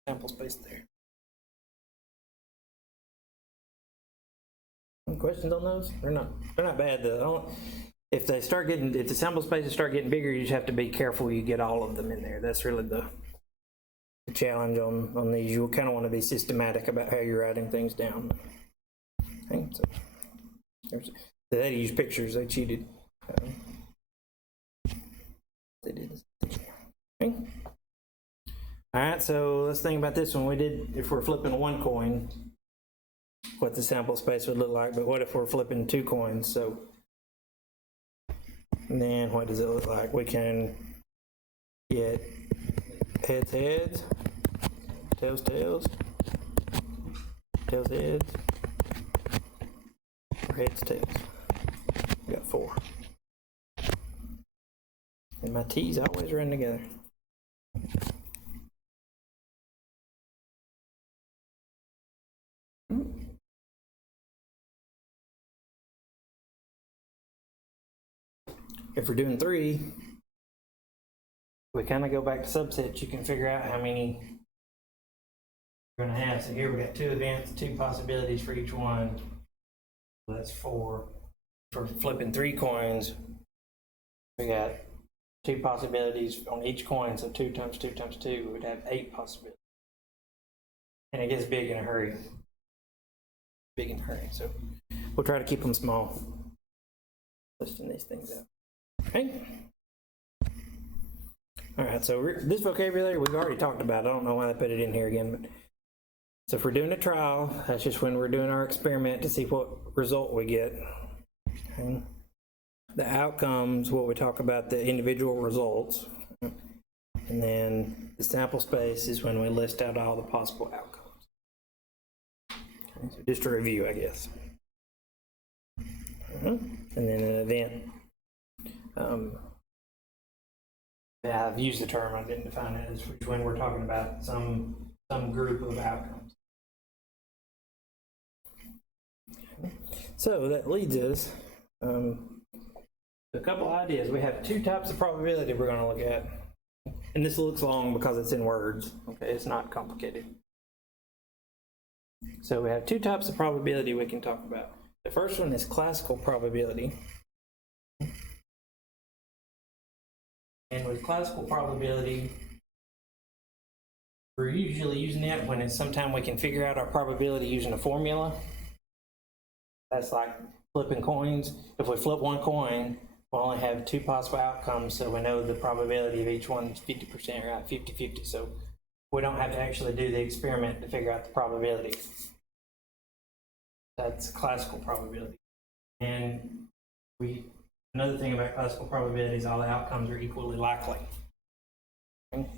Sample space there. Any questions on those? They're not bad though. If the sample spaces start getting bigger, you just have to be careful you get all of them in there. That's really the challenge on these. You kind of want to be systematic about how you're writing things down. Okay, so they had to use pictures. They cheated. They did this. Okay. All right, so let's think about this one. If we're flipping 1 coin, what the sample space would look like, but what if we're flipping 2 coins? So then what does it look like? We can get heads, heads, tails, tails, tails, heads, or heads, tails. We got 4. And my T's always run together. If we're doing 3, we kind of go back to subsets. You can figure out how many we're going to have. So here we got 2 events, 2 possibilities for each one. So that's 4. For flipping 3 coins, we got 2 possibilities on each coin. So 2 times 2 times 2, we'd have 8 possibilities. And it gets big in a hurry. Big in a hurry. So we'll try to keep them small. Listing these things out. Okay. All right, so this vocabulary we've already talked about. I don't know why they put it in here again, but so if we're doing a trial, that's just when we're doing our experiment to see what result we get. Okay. The outcomes, what we talk about, the individual results, and then the sample space is when we list out all the possible outcomes. Okay, so just a review, I guess. And then an event. I've used the term, I didn't define it, as when we're talking about some group of outcomes. So that leads us to a couple ideas. We have 2 types of probability we're going to look at. And this looks long because it's in words. Okay, it's not complicated. So we have 2 types of probability we can talk about. The first one is classical probability. And with classical probability, we're usually using it when it's sometime we can figure out our probability using a formula. That's like flipping coins. If we flip 1 coin, we'll only have 2 possible outcomes, so we know the probability of each one is 50%, right? 50-50. So we don't have to actually do the experiment to figure out the probability. That's classical probability. And another thing about classical probability is all the outcomes are equally likely. Okay.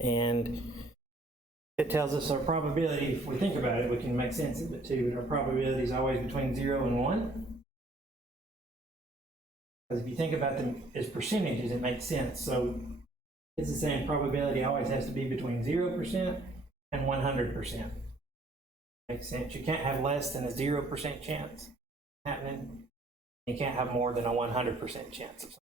And it tells us our probability, if we think about it, we can make sense of it too, but our probability is always between 0 and 1. Because if you think about them as percentages, it makes sense. So it's the same, probability always has to be between 0% and 100%. Makes sense. You can't have less than a 0% chance happening. You can't have more than a 100% chance of something.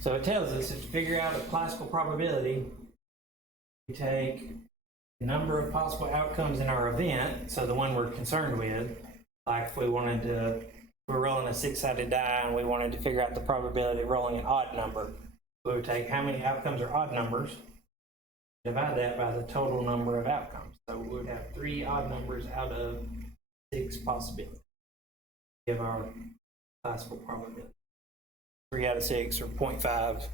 So it tells us to figure out a classical probability, we take the number of possible outcomes in our event, so the one we're concerned with, like if we're rolling a 6-sided die and we wanted to figure out the probability of rolling an odd number, we would take how many outcomes are odd numbers, divide that by the total number of outcomes. So we would have 3 odd numbers out of 6 possibilities. Give our classical probability. 3 out of 6 or 0.5,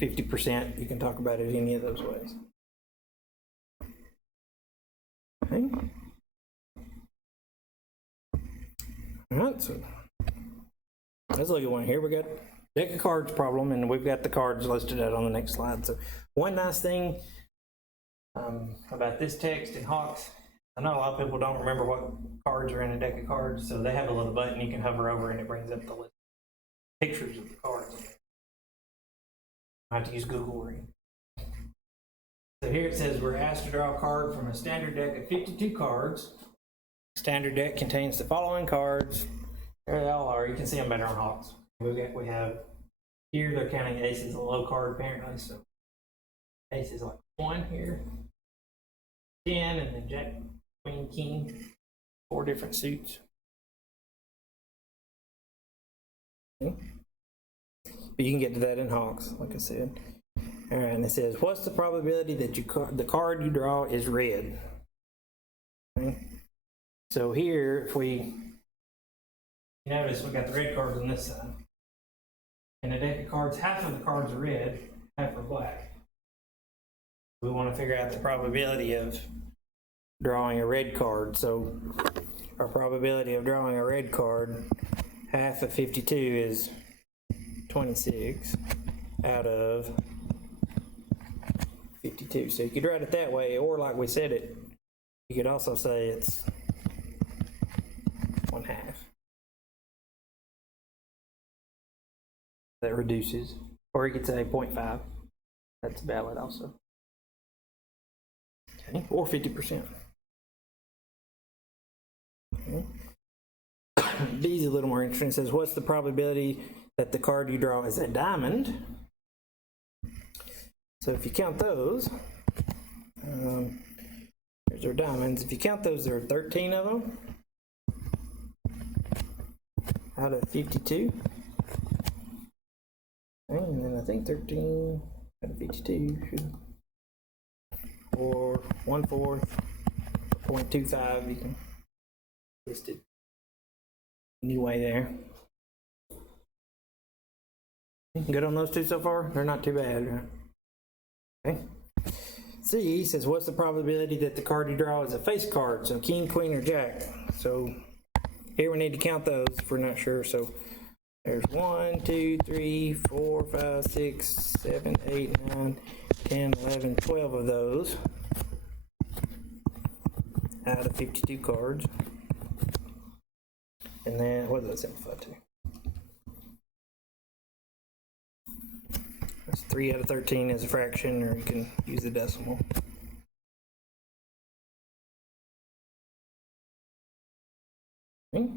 50%. You can talk about it any of those ways. Okay. All right, so let's look at one here. We got deck of cards problem, and we've got the cards listed out on the next slide. So one nice thing about this text in Hawks, I know a lot of people don't remember what cards are in a deck of cards, so they have a little button you can hover over and it brings up the list pictures of the cards. I have to use Google Read. So here it says we're asked to draw a card from a standard deck of 52 cards. Standard deck contains the following cards. There they all are. You can see them better on Hawks. We have here, they're counting ace as a low card apparently, so ace is like 1 here, 10, and then jack, queen, king, 4 different suits. Okay. But you can get to that in Hawks, like I said. All right, and it says, what's the probability that the card you draw is red? Okay. So here, if we notice, we got the red cards on this side. In a deck of cards, half of the cards are red, half are black. We want to figure out the probability of drawing a red card. So our probability of drawing a red card, half of 52 is 26 out of 52. So you could write it that way, or like we said it, you could also say it's 1/2. That reduces, or you could say 0.5. That's valid also. Okay, or 50%. Okay. B is a little more interesting. It says, what's the probability that the card you draw is a diamond? So if you count those, there's our diamonds. If you count those, there are 13 of them out of 52. And then I think 13 out of 52 should, or 1/4, 0.25, you can list it anyway there. Good on those two so far? They're not too bad, right? Okay. C says, what's the probability that the card you draw is a face card? So king, queen, or jack. So here we need to count those if we're not sure. So there's 1, 2, 3, 4, 5, 6, 7, 8, 9, 10, 11, 12 of those out of 52 cards. And then, what does that simplify to? That's 3 out of 13 as a fraction, or you can use a decimal. Okay.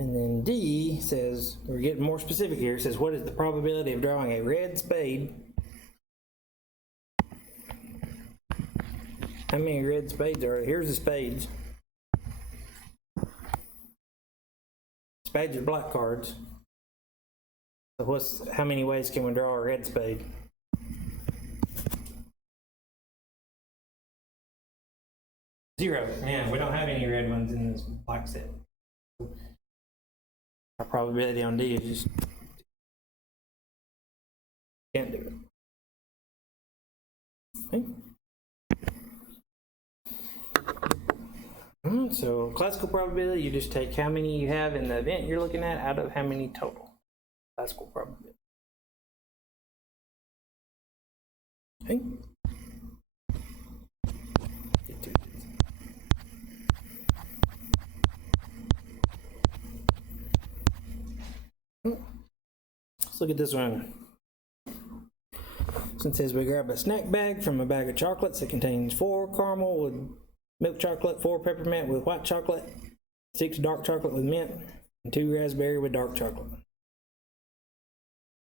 And then D says, we're getting more specific here, it says, what is the probability of drawing a red spade? How many red spades are there? Here's the spades. Spades are black cards. So how many ways can we draw a red spade? Zero. Yeah, we don't have any red ones in this black set. Our probability on D is just can't do it. Okay. So classical probability, you just take how many you have in the event you're looking at out of how many total. Classical probability. Okay. Get to this. Let's look at this one. So it says we grab a snack bag from a bag of chocolates. It contains 4 caramel with milk chocolate, 4 peppermint with white chocolate, 6 dark chocolate with mint, and 2 raspberry with dark chocolate.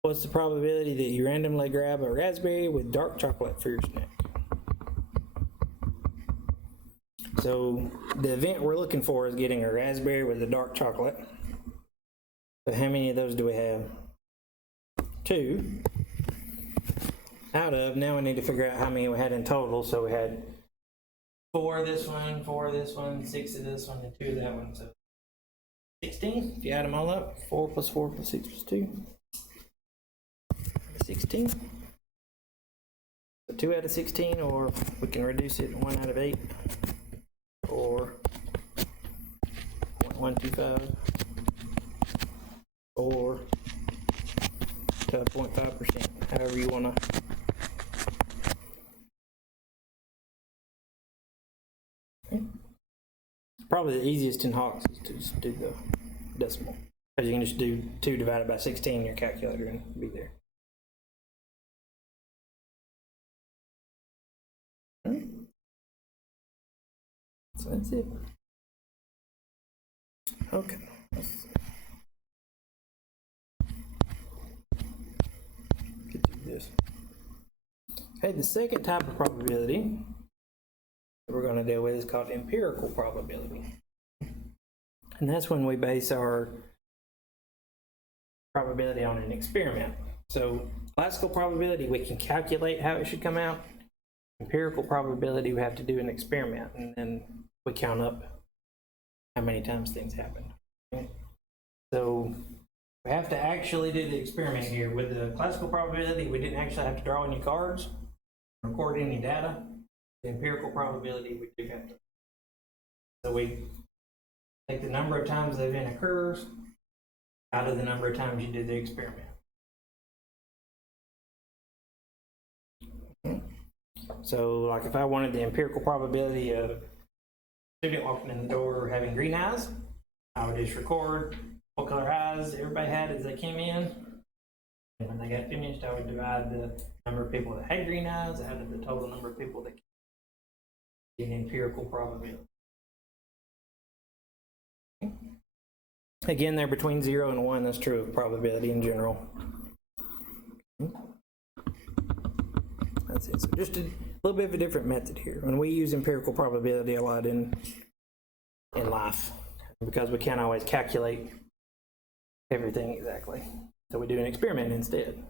What's the probability that you randomly grab a raspberry with dark chocolate for your snack? So the event we're looking for is getting a raspberry with a dark chocolate. So how many of those do we have? 2. Out of, now we need to figure out how many we had in total. So we had 4 of this one, 4 of this one, 6 of this one, and 2 of that one. So 16, if you add them all up. 4 plus 4 plus 6 plus 2. 16. So 2 out of 16, or we can reduce it 1 out of 8. Or 0.125. Or to 0.5%, however you want to. Probably the easiest in Hawks is to just do the decimal. Because you can just do 2 divided by 16 in your calculator and be there. So that's it. Okay. Let's see. Get through this. Okay, the second type of probability that we're going to deal with is called empirical probability. And that's when we base our probability on an experiment. So classical probability, we can calculate how it should come out. Empirical probability, we have to do an experiment, and then we count up how many times things happen. Okay? So we have to actually do the experiment here. With the classical probability, we didn't actually have to draw any cards, record any data. The empirical probability, we do have to. So we take the number of times the event occurs out of the number of times you did the experiment. So like if I wanted the empirical probability of a student walking in the door having green eyes, I would just record what color eyes everybody had as they came in. And when they got finished, I would divide the number of people that had green eyes out of the total number of people that came in. An empirical probability. Again, they're between 0 and 1. That's true of probability in general. That's it. So just a little bit of a different method here. When we use empirical probability a lot in life, because we can't always calculate everything exactly. So we do an experiment instead.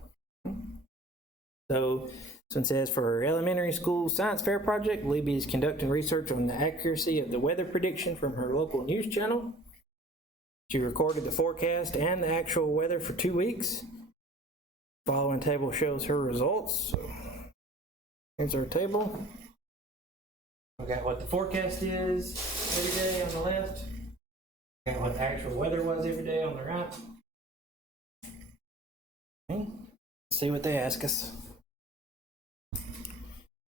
So this one says, for her elementary school science fair project, Libby is conducting research on the accuracy of the weather prediction from her local news channel. She recorded the forecast and the actual weather for 2 weeks. The following table shows her results. So here's our table. We got what the forecast is every day on the left. We got what the actual weather was every day on the right. Okay. See what they ask us.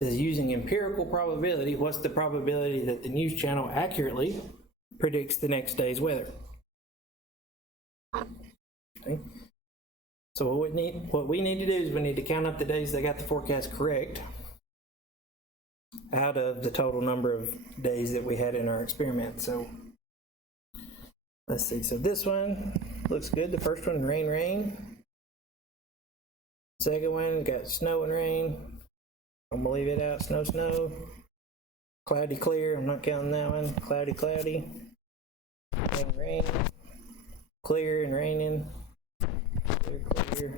It says, using empirical probability, what's the probability that the news channel accurately predicts the next day's weather? Okay. So what we need to do is we need to count up the days they got the forecast correct out of the total number of days that we had in our experiment. So let's see. So this one looks good. The first one, rain, rain. Second one got snow and rain. I'm gonna leave it out. Snow, snow. Cloudy, clear. I'm not counting that one. Cloudy, cloudy. Rain, rain. Clear and raining. Clear, clear.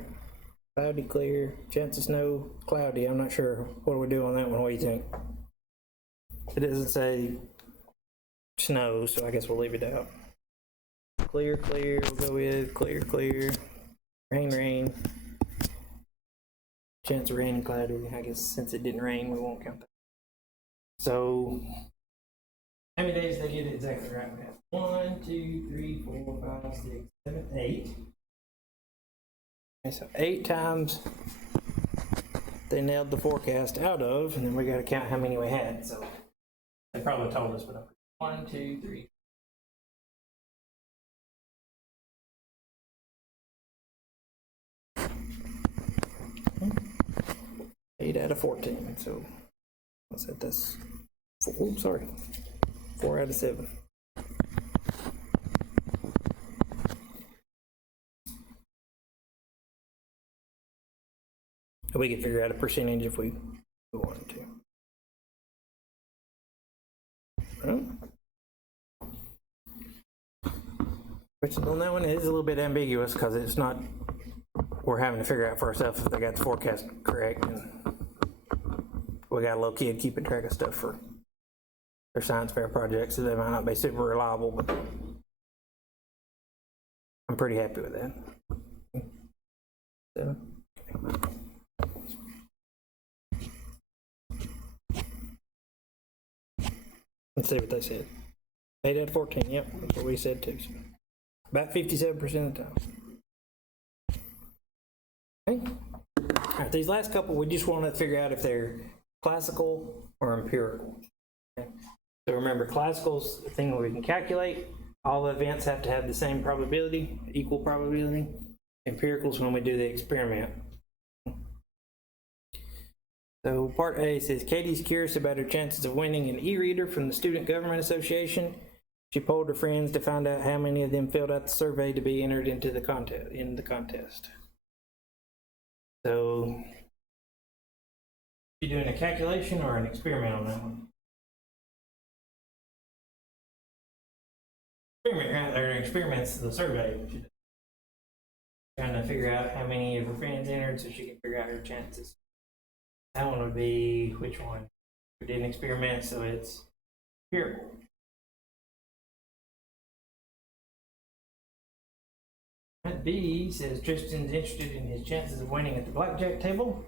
Cloudy, clear. Chance of snow, cloudy. I'm not sure what we do on that one. What do you think? It doesn't say snow, so I guess we'll leave it out. Clear, clear. We'll go with clear, clear. Rain, rain. Chance of rain and cloudy. I guess since it didn't rain, we won't count that. So, how many days did they get it exactly right? We have 1, 2, 3, 4, 5, 6, 7, 8. Okay, so 8 times they nailed the forecast out of, and then we got to count how many we had. So they probably told us, but 1, 2, 3. Eight out of 14. So what's that? That's 4. Oops, sorry. 4 out of 7. We can figure out a percentage if we wanted to. Which on that one is a little bit ambiguous because it's not, we're having to figure out for ourselves if they got the forecast correct. And we got a little kid keeping track of stuff for their science fair projects, so they might not be super reliable, but I'm pretty happy with that. So, let's see what they said. 8 out of 14, yep, that's what we said too. So about 57% of the time. Okay. All right, these last couple, we just want to figure out if they're classical or empirical. Okay. So remember, classical's a thing that we can calculate. All the events have to have the same probability, equal probability. Empirical's when we do the experiment. So part A says, Katie's curious about her chances of winning an e-reader from the Student Government Association. She polled her friends to find out how many of them filled out the survey to be entered into the contest. So, you doing a calculation or an experiment on that one? Experiments the survey. Trying to figure out how many of her friends entered so she can figure out her chances. That one would be, which one? We did an experiment, so it's empirical. At B says Tristan's interested in his chances of winning at the blackjack table.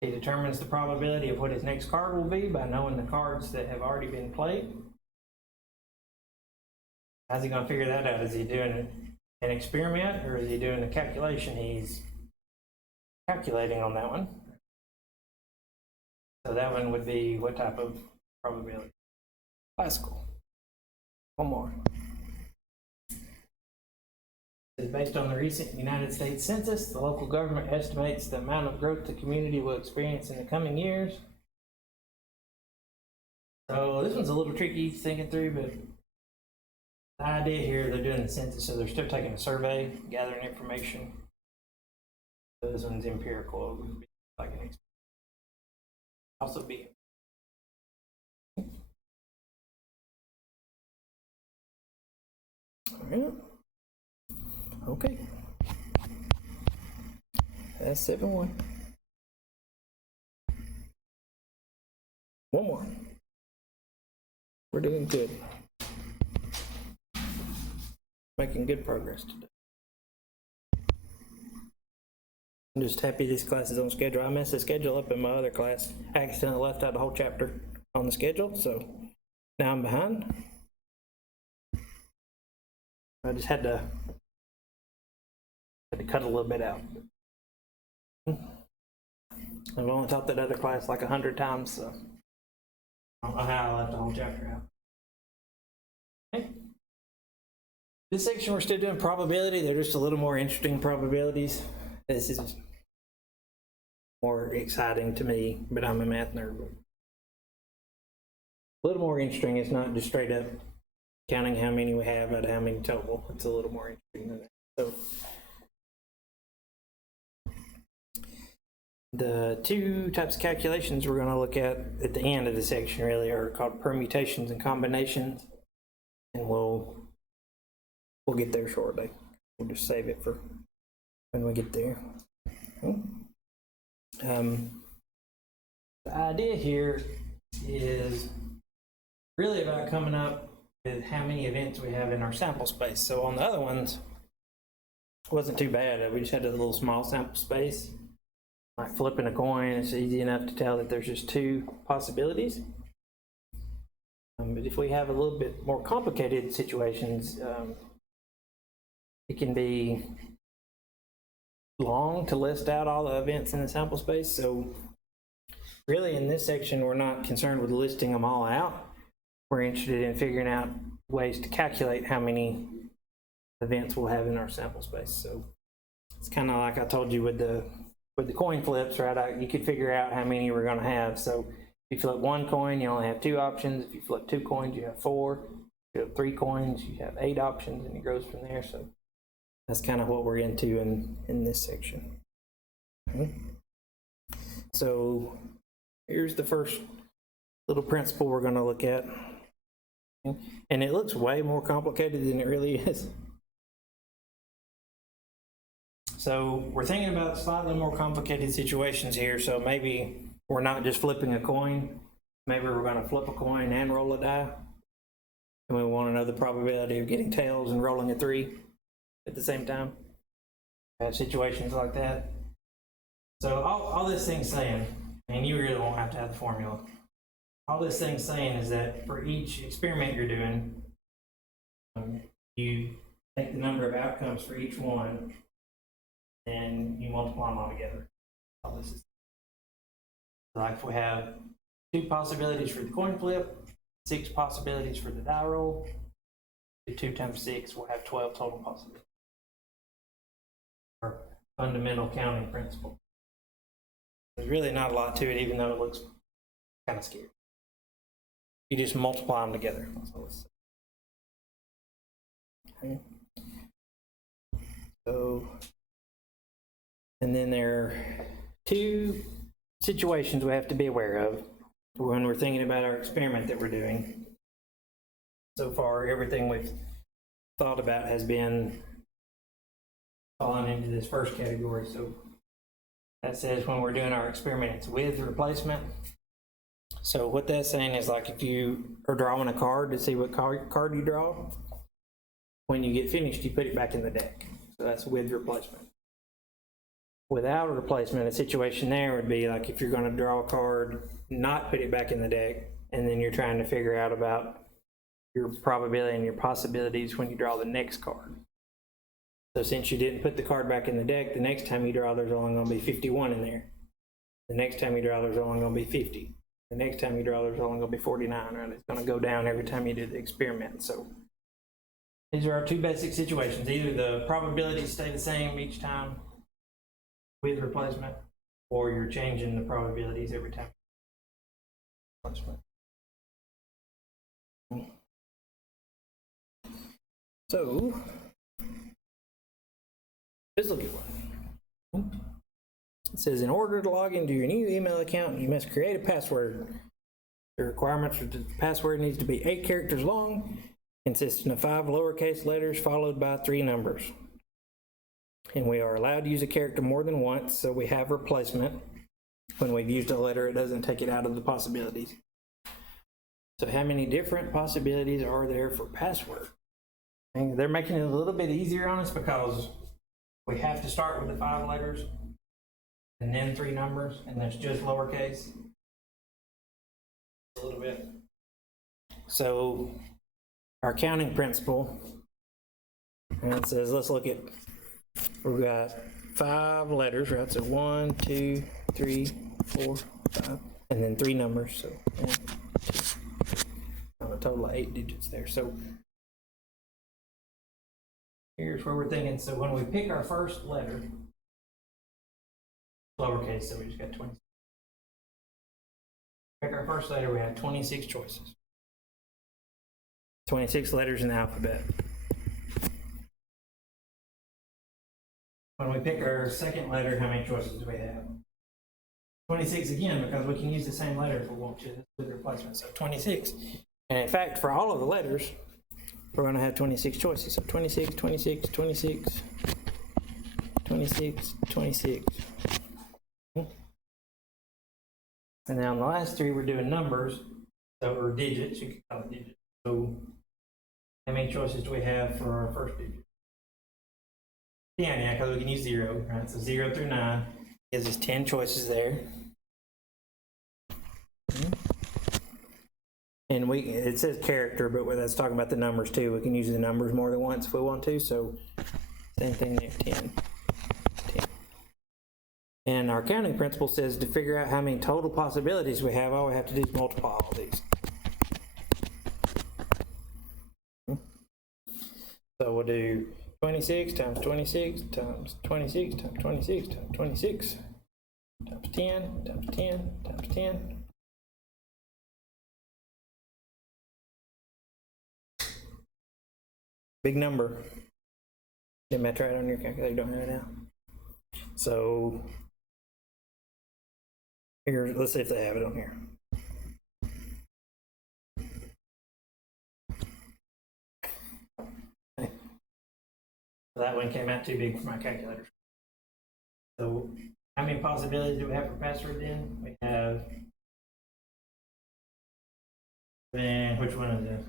He determines the probability of what his next card will be by knowing the cards that have already been played. How's he going to figure that out? Is he doing an experiment or is he doing a calculation? He's calculating on that one. So that one would be what type of probability? Classical. One more. Based on the recent United States Census, the local government estimates the amount of growth the community will experience in the coming years. So this one's a little tricky thinking through, but the idea here, they're doing the census, so they're still taking a survey, gathering information. So this one's empirical. It would be like an experiment. Also be. All right. Okay. That's 7-1. One more. We're doing good. Making good progress today. I'm just happy this class is on schedule. I messed the schedule up in my other class. I accidentally left out the whole chapter on the schedule, so now I'm behind. I just had to cut a little bit out. I've only taught that other class like 100 times, so I don't know how I left the whole chapter out. Okay. This section we're still doing probability. They're just a little more interesting probabilities. This is more exciting to me, but I'm a math nerd. A little more interesting. It's not just straight up counting how many we have out of how many total. It's a little more interesting than that. So the two types of calculations we're going to look at the end of the section really are called permutations and combinations, and we'll get there shortly. We'll just save it for when we get there. The idea here is really about coming up with how many events we have in our sample space. So on the other ones, it wasn't too bad. We just had a little small sample space. Like flipping a coin, it's easy enough to tell that there's just two possibilities. But if we have a little bit more complicated situations, it can be long to list out all the events in the sample space. So really in this section, we're not concerned with listing them all out. We're interested in figuring out ways to calculate how many events we'll have in our sample space. So it's kind of like I told you with the coin flips, right? You could figure out how many we're going to have. So if you flip one coin, you only have 2 options. If you flip 2 coins, you have 4. If you flip 3 coins, you have 8 options, and it goes from there. So that's kind of what we're into in this section. Okay. So here's the first little principle we're going to look at. And it looks way more complicated than it really is. So we're thinking about slightly more complicated situations here. So maybe we're not just flipping a coin. Maybe we're going to flip a coin and roll a die. And we want to know the probability of getting tails and rolling a 3 at the same time. Have situations like that. So all this thing's saying, and you really won't have to have the formula. All this thing's saying is that for each experiment you're doing, you take the number of outcomes for each one, and you multiply them all together. All this is like if we have 2 possibilities for the coin flip, 6 possibilities for the die roll. 2 times 6, we'll have 12 total possibilities. Our fundamental counting principle. There's really not a lot to it, even though it looks kind of scary. You just multiply them together. That's all it's saying. Okay. So, and then there are 2 situations we have to be aware of when we're thinking about our experiment that we're doing. So far, everything we've thought about has been falling into this first category. So that says when we're doing our experiment, it's with replacement. So what that's saying is, like, if you are drawing a card to see what card you draw, when you get finished, you put it back in the deck. So that's with replacement. Without a replacement, a situation there would be like if you're going to draw a card, not put it back in the deck, and then you're trying to figure out about your probability and your possibilities when you draw the next card. So since you didn't put the card back in the deck, the next time you draw, there's only going to be 51 in there. The next time you draw, there's only going to be 50. The next time you draw, there's only going to be 49, right? It's going to go down every time you do the experiment. So these are our 2 basic situations. Either the probabilities stay the same each time with replacement, or you're changing the probabilities every time. So let's look at one. It says, in order to log into your new email account, you must create a password. The requirements for the password needs to be 8 characters long, consisting of 5 lowercase letters followed by 3 numbers. And we are allowed to use a character more than once, so we have replacement. When we've used a letter, it doesn't take it out of the possibilities. So how many different possibilities are there for password? And they're making it a little bit easier on us because we have to start with the 5 letters and then 3 numbers, and that's just lowercase. A little bit. So our counting principle, and it says, let's look at, we've got 5 letters, right? So 1, 2, 3, 4, 5, and then 3 numbers. So 1, 2, a total of 8 digits there. So here's where we're thinking. So when we pick our first letter, lowercase, so we just got 20. Pick our first letter, we have 26 choices. 26 letters in the alphabet. When we pick our second letter, how many choices do we have? 26 again, because we can use the same letter if we want to with replacement. So 26. And in fact, for all of the letters, we're going to have 26 choices. So 26, 26, 26, 26, 26. And then on the last 3, we're doing numbers, so, or digits, you can call it digits. So how many choices do we have for our first digit? 10, yeah, because we can use 0, right? So 0 through 9 gives us 10 choices there. And it says character, but that's talking about the numbers too. We can use the numbers more than once if we want to, so same thing there, 10. And our counting principle says to figure out how many total possibilities we have, all we have to do is multiply all these. So we'll do 26 times 26 times 26 times 26 times 26 times 10 times 10 times 10. Big number. Didn't matter right on your calculator, don't have it now. So here, let's see if they have it on here. that one came out too big for my calculator. So how many possibilities do we have for password then? We have, then which one is it?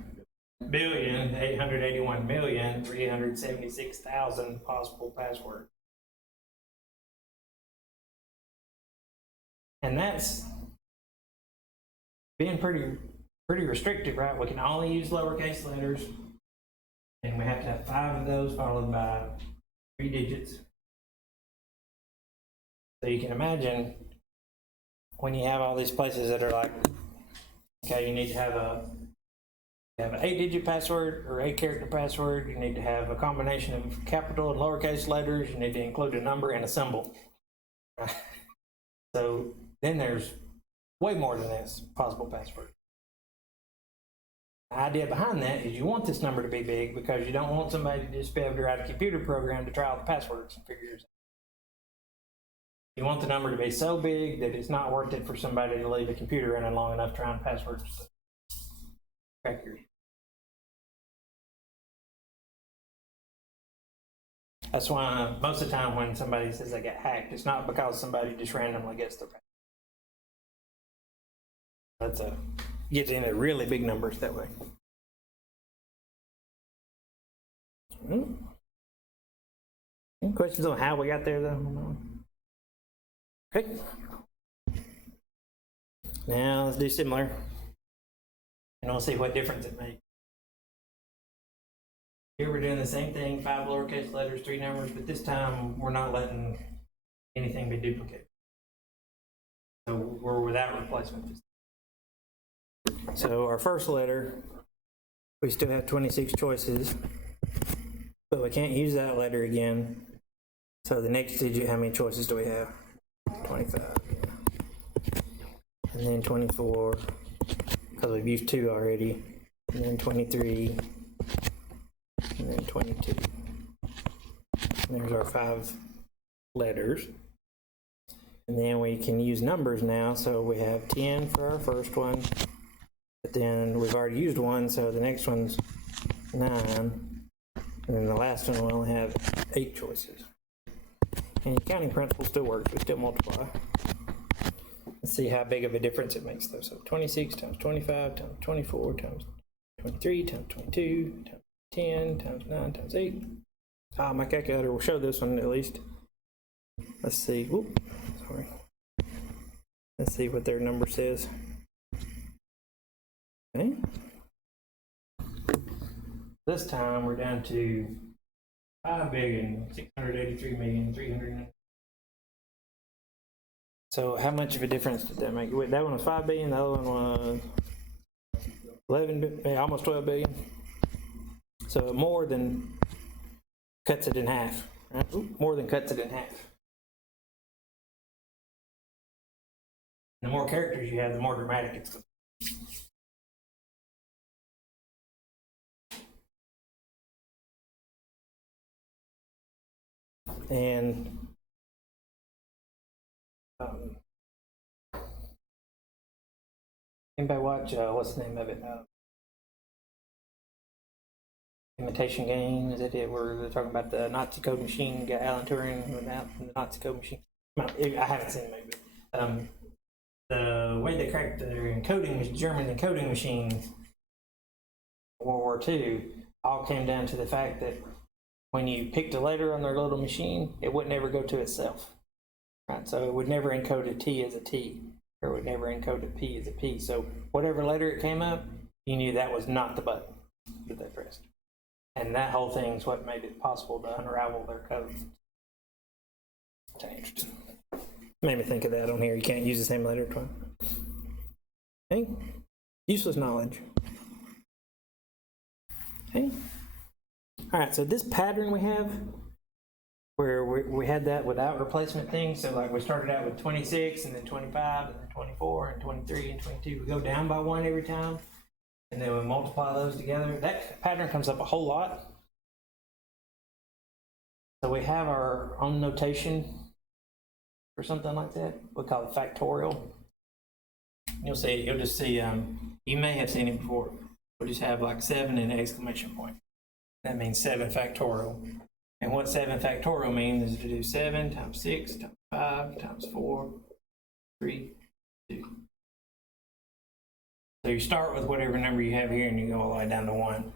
1,881,376,000 possible passwords. And that's being pretty restrictive, right? We can only use lowercase letters, and we have to have 5 of those followed by 3 digits. So you can imagine when you have all these places that are like, okay, you need to have an 8-digit password or 8-character password. You need to have a combination of capital and lowercase letters. You need to include a number and a symbol. So then there's way more than this possible password. The idea behind that is you want this number to be big because you don't want somebody to just be able to write a computer program to try all the passwords and figure it out. You want the number to be so big that it's not worth it for somebody to leave a computer running long enough trying passwords to crack your. That's why most of the time when somebody says they get hacked, it's not because somebody just randomly gets their password. That's gets into really big numbers that way. Any questions on how we got there though? Okay. Now let's do similar, and we'll see what difference it makes. Here we're doing the same thing, 5 lowercase letters, 3 numbers, but this time we're not letting anything be duplicated. So we're without replacement. So our first letter, we still have 26 choices, but we can't use that letter again. So the next digit, how many choices do we have? 25. And then 24, because we've used 2 already. And then 23. And then 22. And there's our 5 letters. And then we can use numbers now. So we have 10 for our first one. But then we've already used 1, so the next one's 9. And then the last one will only have 8 choices. And counting principle still works, we still multiply. Let's see how big of a difference it makes though. So 26 times 25 times 24 times 23 times 22 times 10 times 9 times 8. My calculator will show this one at least. Let's see. Whoop, sorry. Let's see what their number says. Okay. This time we're down to 5,683,300,000. So how much of a difference did that make? That one was 5 billion, the other one was 11, almost 12 billion. So more than cuts it in half. Right? More than cuts it in half. The more characters you have, the more dramatic it's. And anybody watch what's the name of it? Imitation Game, is it where they're talking about the Nazi code machine, got Alan Turing without the Nazi code machine? I haven't seen it maybe. The way they cracked their encoding, German encoding machines in World War II, all came down to the fact that when you picked a letter on their little machine, it would never go to itself. Right? So it would never encode a T as a T, or it would never encode a P as a P. So whatever letter it came up, you knew that was not the button that they pressed. And that whole thing is what made it possible to unravel their code. Interesting. Made me think of that on here. You can't use the same letter twice. Okay. Useless knowledge. Okay. All right, so this pattern we have, where we had that without replacement things, so like we started out with 26, and then 25, and then 24, and 23, and 22. We go down by 1 every time, and then we multiply those together. That pattern comes up a whole lot. So we have our own notation for something like that. We call it factorial. You'll just see, you may have seen it before. We'll just have like 7 and an exclamation point. That means 7 factorial. And what 7 factorial means is to do 7 times 6 times 5 times 4, 3, 2. So you start with whatever number you have here and you go all the way down to 1.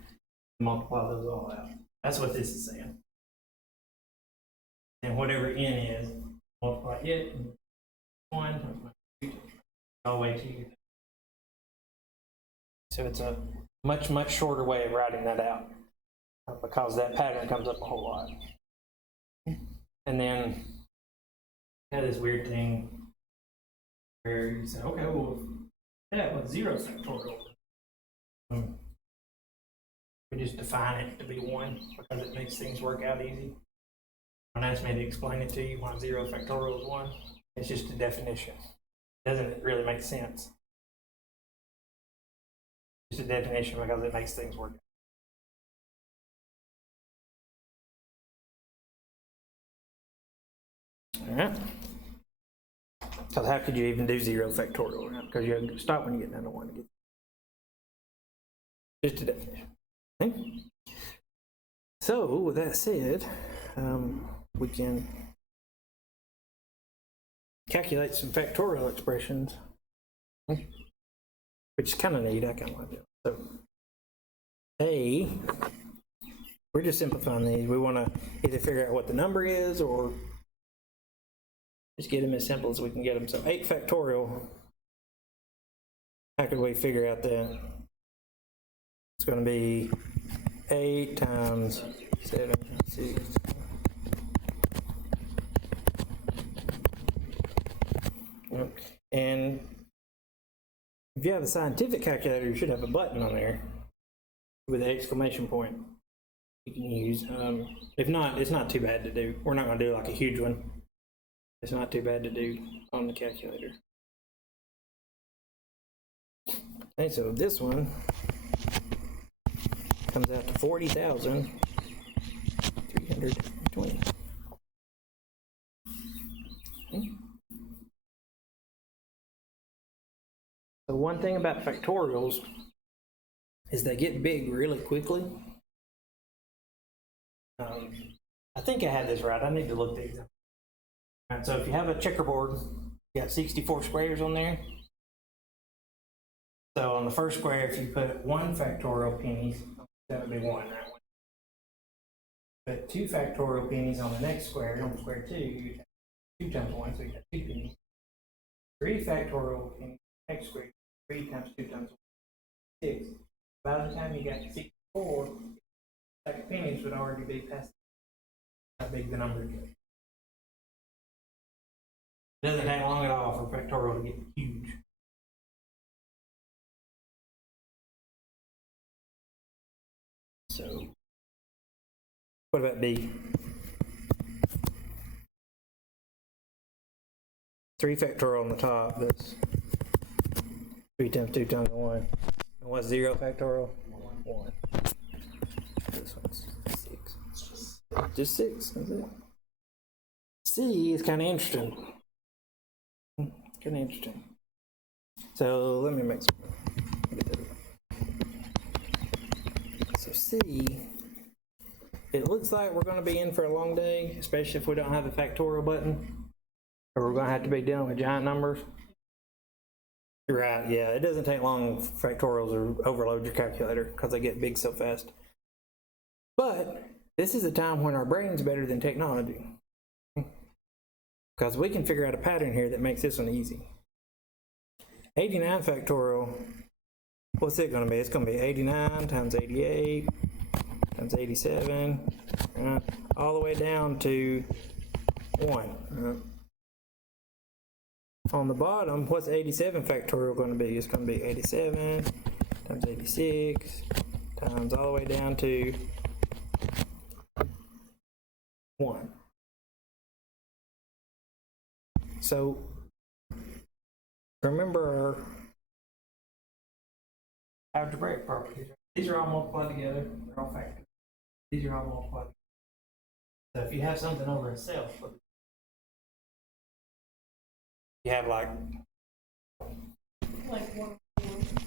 Multiply those all out. That's what this is saying. And whatever n is, multiply it, 1, times 2, all the way to you. So it's a much, much shorter way of writing that out because that pattern comes up a whole lot. And then you have this weird thing where you say, okay, well, yeah, with 0 factorial. We just define it to be 1 because it makes things work out easy. Don't ask me to explain it to you why 0 factorial is 1. It's just a definition. Doesn't really make sense. Just a definition because it makes things work. All right. So how could you even do 0 factorial? Right? Because you have to stop when you get down to 1 to get. Just a definition. Okay? So with that said, we can calculate some factorial expressions, which is kind of neat. I kind of like it. So we're just simplifying these. We want to either figure out what the number is or just get them as simple as we can get them. So 8 factorial, how could we figure out that? It's going to be 8 times 7, 6. And if you have a scientific calculator, you should have a button on there with an exclamation point you can use. If not, it's not too bad to do. We're not going to do like a huge one. It's not too bad to do on the calculator. Okay, so this one comes out to 40,320. Okay. So one thing about factorials is they get big really quickly. I think I had this right. I need to look these up. All right, so if you have a checkerboard, you got 64 squares on there. So on the first square, if you put 1 factorial pennies, that would be 1, that one. Put 2 factorial pennies on the next square, on square 2, you have 2 times 1, so you have 2 pennies. 3 factorial pennies, next square, 3 times 2 times 1, 6. By the time you got 64, second pennies would already be past how big the number is. It doesn't take long at all for factorial to get huge. So, what about B? 3 factorial on the top, that's 3 times 2 times 1. And what's 0 factorial? 1. This one's 6. Just 6, that's it. C is kind of interesting. Kind of interesting. So let me make some. So C, it looks like we're going to be in for a long day, especially if we don't have the factorial button, or we're going to have to be dealing with giant numbers. Right, yeah, it doesn't take long for factorials to overload your calculator because they get big so fast. But this is a time when our brain's better than technology, because we can figure out a pattern here that makes this one easy. 89 factorial, what's it going to be? It's going to be 89 times 88 times 87, all the way down to 1. On the bottom, what's 87 factorial going to be? It's going to be 87 times 86 times all the way down to 1. So remember our algebraic properties. These are all multiplied together. They're all factors. These are all multiplied together. So if you have something over itself, you have like 1.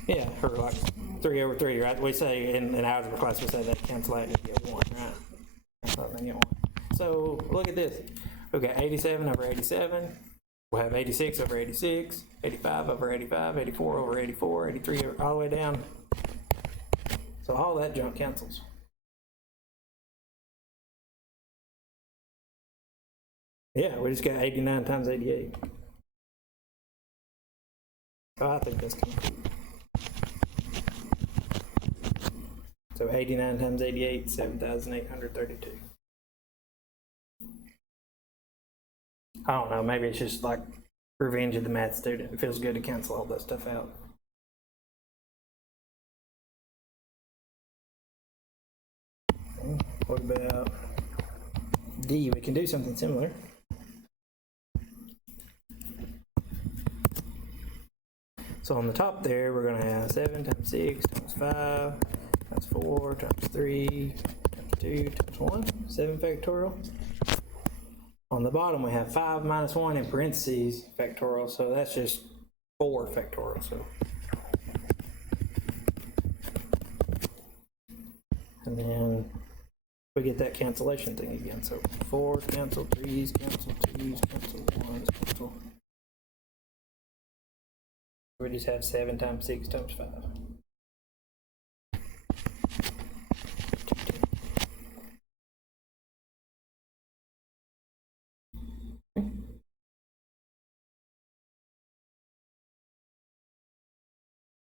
Yeah, or like 3 over 3, right? We say in algebra class, we say that cancel out and you get 1, right? That's what I get 1. So look at this. We've got 87 over 87. We'll have 86 over 86, 85 over 85, 84 over 84, 83 all the way down. So all that junk cancels. Yeah, we just got 89 times 88. Oh, I think that's cool. So 89 times 88, 7,832. I don't know, maybe it's just like revenge of the math student. It feels good to cancel all that stuff out. What about D? We can do something similar. So on the top there, we're going to have 7 times 6 times 5 times 4 times 3 times 2 times 1, 7 factorial. On the bottom, we have 5 minus 1 in parentheses factorial, so that's just 4 factorial. So, and then we get that cancellation thing again. So 4's cancel, 3's cancel, 2's cancel, 1's cancel. We just have 7 times 6 times 5.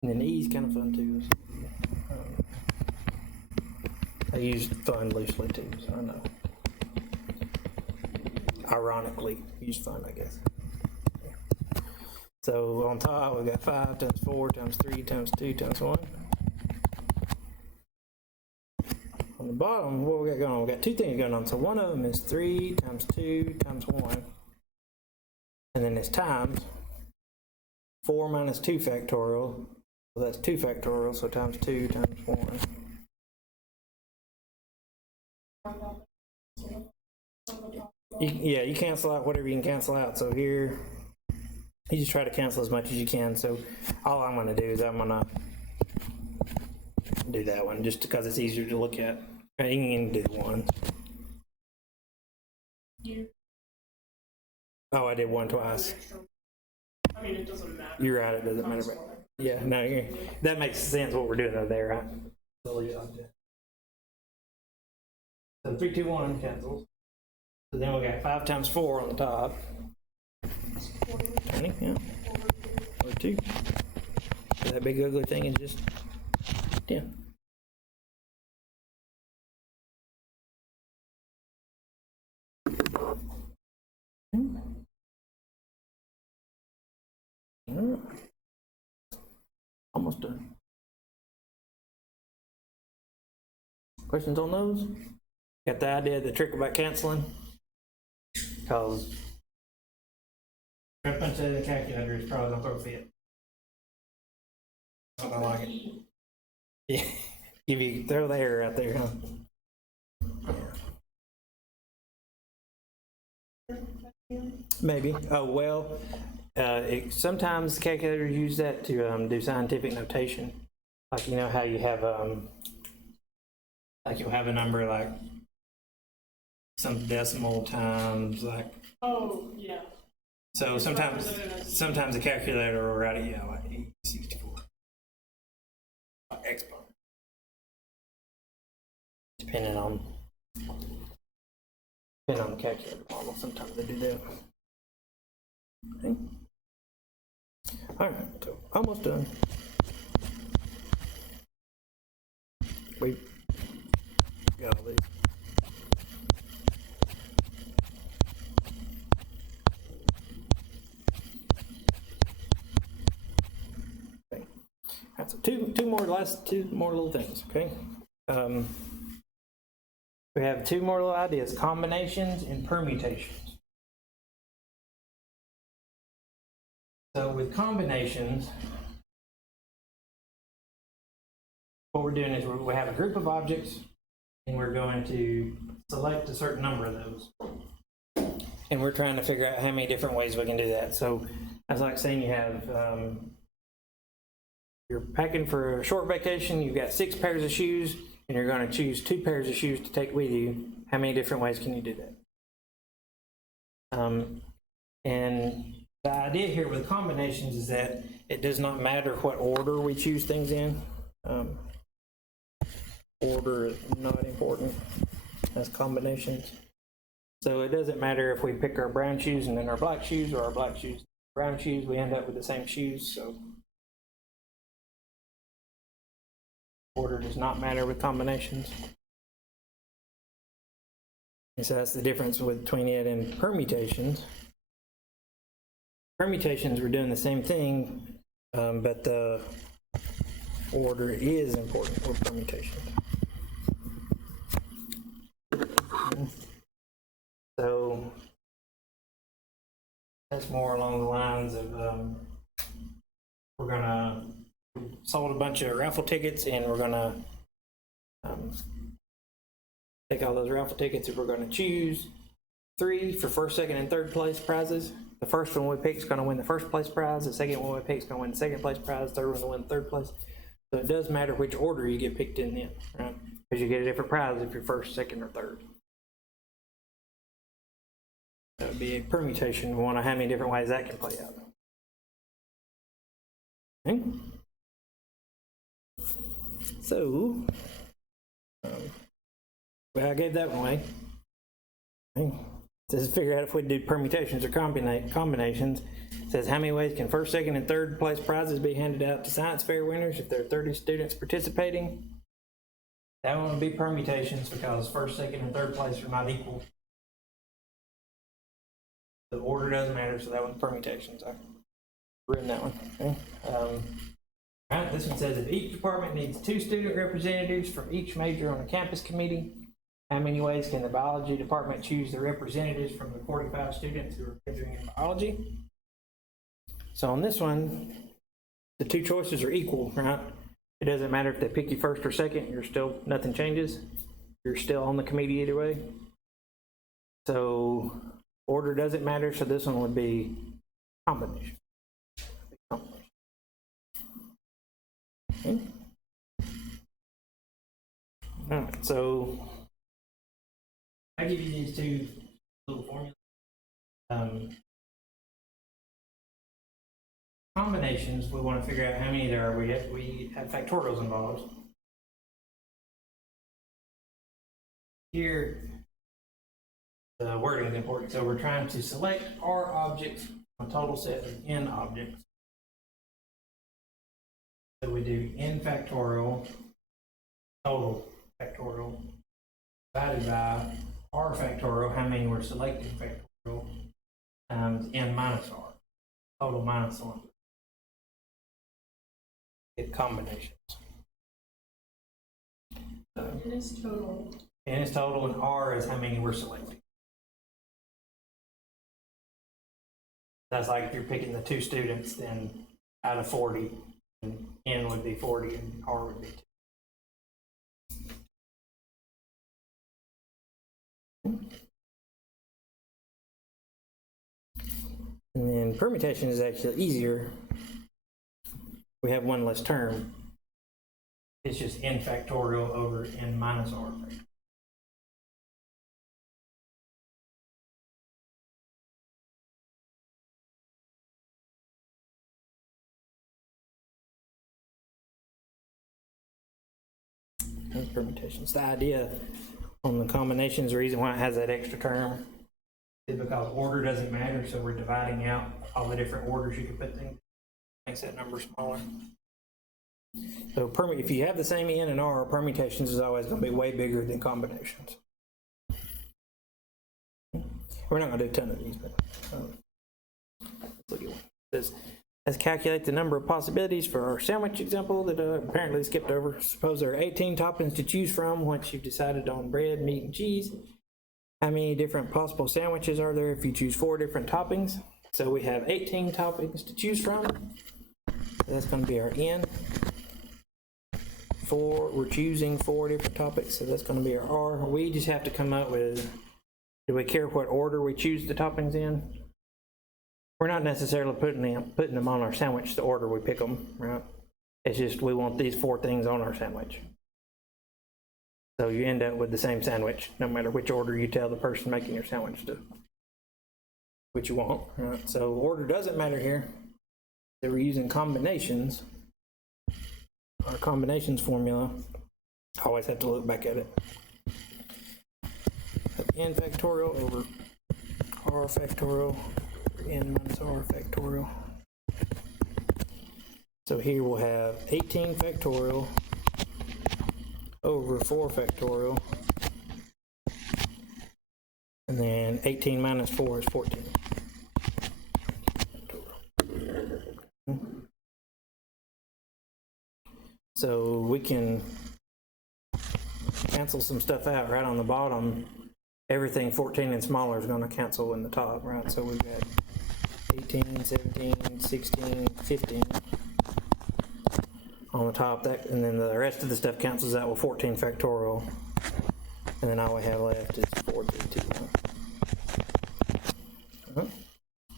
And then E is kind of fun too. I use fun loosely too, so I know. Ironically, use fun, I guess. So on top, we've got 5 times 4 times 3 times 2 times 1. On the bottom, what we got going on? We got two things going on. So one of them is 3 times 2 times 1. And then it's times 4 minus 2 factorial. So that's 2 factorial, so times 2 times 1. You cancel out whatever you can cancel out. So here, you just try to cancel as much as you can. So all I'm going to do is I'm going to do that one just because it's easier to look at. You can do 1. Oh, I did 1 twice. I mean, it doesn't matter. You're right, it doesn't matter. But yeah, no, that makes sense what we're doing over there, right? So 3, 2, 1 cancels. So then we got 5 times 4 on the top. 20, yeah. 42. So that big ugly thing is just 10. Almost done. Questions on those? Got the idea of the trick about canceling? Because trip into the calculator is probably gonna throw a fit. I don't like it. Yeah, if you throw the error out there, huh? Maybe. Oh well. Sometimes the calculators use that to do scientific notation, like you know how you have like you'll have a number like some decimal times like. Oh, yeah. So sometimes the calculator will write it like 64 exponent, depending on the calculator model. Sometimes they do that. Okay. All right, so almost done. We got all these. Okay. All right, so two more little things. Okay. We have 2 more little ideas: combinations and permutations. So with combinations, what we're doing is we have a group of objects and we're going to select a certain number of those. And we're trying to figure out how many different ways we can do that. So that's like saying you have, you're packing for a short vacation, you've got 6 pairs of shoes and you're going to choose 2 pairs of shoes to take with you. how many different ways can you do that? And the idea here with combinations is that it does not matter what order we choose things in. Order is not important as combinations. So it doesn't matter if we pick our brown shoes and then our black shoes, or our black shoes, brown shoes, we end up with the same shoes. So order does not matter with combinations. And so that's the difference between it and permutations. Permutations, we're doing the same thing, but the order is important for permutations. So that's more along the lines of we're gonna sold a bunch of raffle tickets, and we're gonna take all those raffle tickets, and we're gonna choose 3 for first, second, and third place prizes. The first one we pick is gonna win the first place prize. The second one we pick is gonna win the second place prize. Third one will win the third place. So it does matter which order you get picked in then, right? Because you get a different prize if you're first, second, or third. That would be a permutation. We want to know how many different ways that can play out. Okay. So, well, I gave that one away. Okay. This is figure out if we do permutations or combinations. It says how many ways can first, second, and third place prizes be handed out to science fair winners if there are 30 students participating. That one would be permutations because first, second, and third place are not equal. The order doesn't matter, so that one's permutations. I've written that one. Okay. All right, this one says if each department needs 2 student representatives from each major on a campus committee, how many ways can the biology department choose the representatives from the 45 students who are majoring in biology? So on this one, the 2 choices are equal, right? It doesn't matter if they pick you first or second, nothing changes. You're still on the committee either way. So order doesn't matter, so this one would be combination. Okay. All right, so I give you these 2 little formulas. Combinations, we want to figure out how many there are. We have factorials involved. Here, the wording is important. So we're trying to select R objects from a total set of N objects. So we do N factorial, total factorial, divided by R factorial, how many we're selecting factorial, times N minus R, total minus 1. Get combinations. So N is total. N is total, and R is how many we're selecting. That's like if you're picking the 2 students, then out of 40, and N would be 40 and R would be 2. And then permutation is actually easier. We have one less term. It's just N factorial over N minus R factorial. That's permutations. The idea on the combinations, the reason why it has that extra term is because order doesn't matter, so we're dividing out all the different orders you can put things. Makes that number smaller. So if you have the same N and R, permutations is always going to be way bigger than combinations. We're not going to do a ton of these, but let's look at one. It says, let's calculate the number of possibilities for our sandwich example that apparently skipped over. Suppose there are 18 toppings to choose from once you've decided on bread, meat, and cheese. How many different possible sandwiches are there if you choose 4 different toppings? So we have 18 toppings to choose from. So that's going to be our N. We're choosing 4 different topics, so that's going to be our R. We just have to come up with, do we care what order we choose the toppings in? We're not necessarily putting them on our sandwich the order we pick them, right? It's just we want these 4 things on our sandwich. So you end up with the same sandwich, no matter which order you tell the person making your sandwich to, which you want, right? So order doesn't matter here. So we're using combinations. Our combinations formula, I always have to look back at it. N factorial over R factorial, N minus R factorial. So here we'll have 18 factorial over 4 factorial, and then 18 minus 4 is 14. So we can cancel some stuff out right on the bottom. Everything 14 and smaller is going to cancel in the top, right? So we've got 18, 17, 16, 15 on the top, that, and then the rest of the stuff cancels out with 14 factorial, and then all we have left is 4, 3, 2, 1.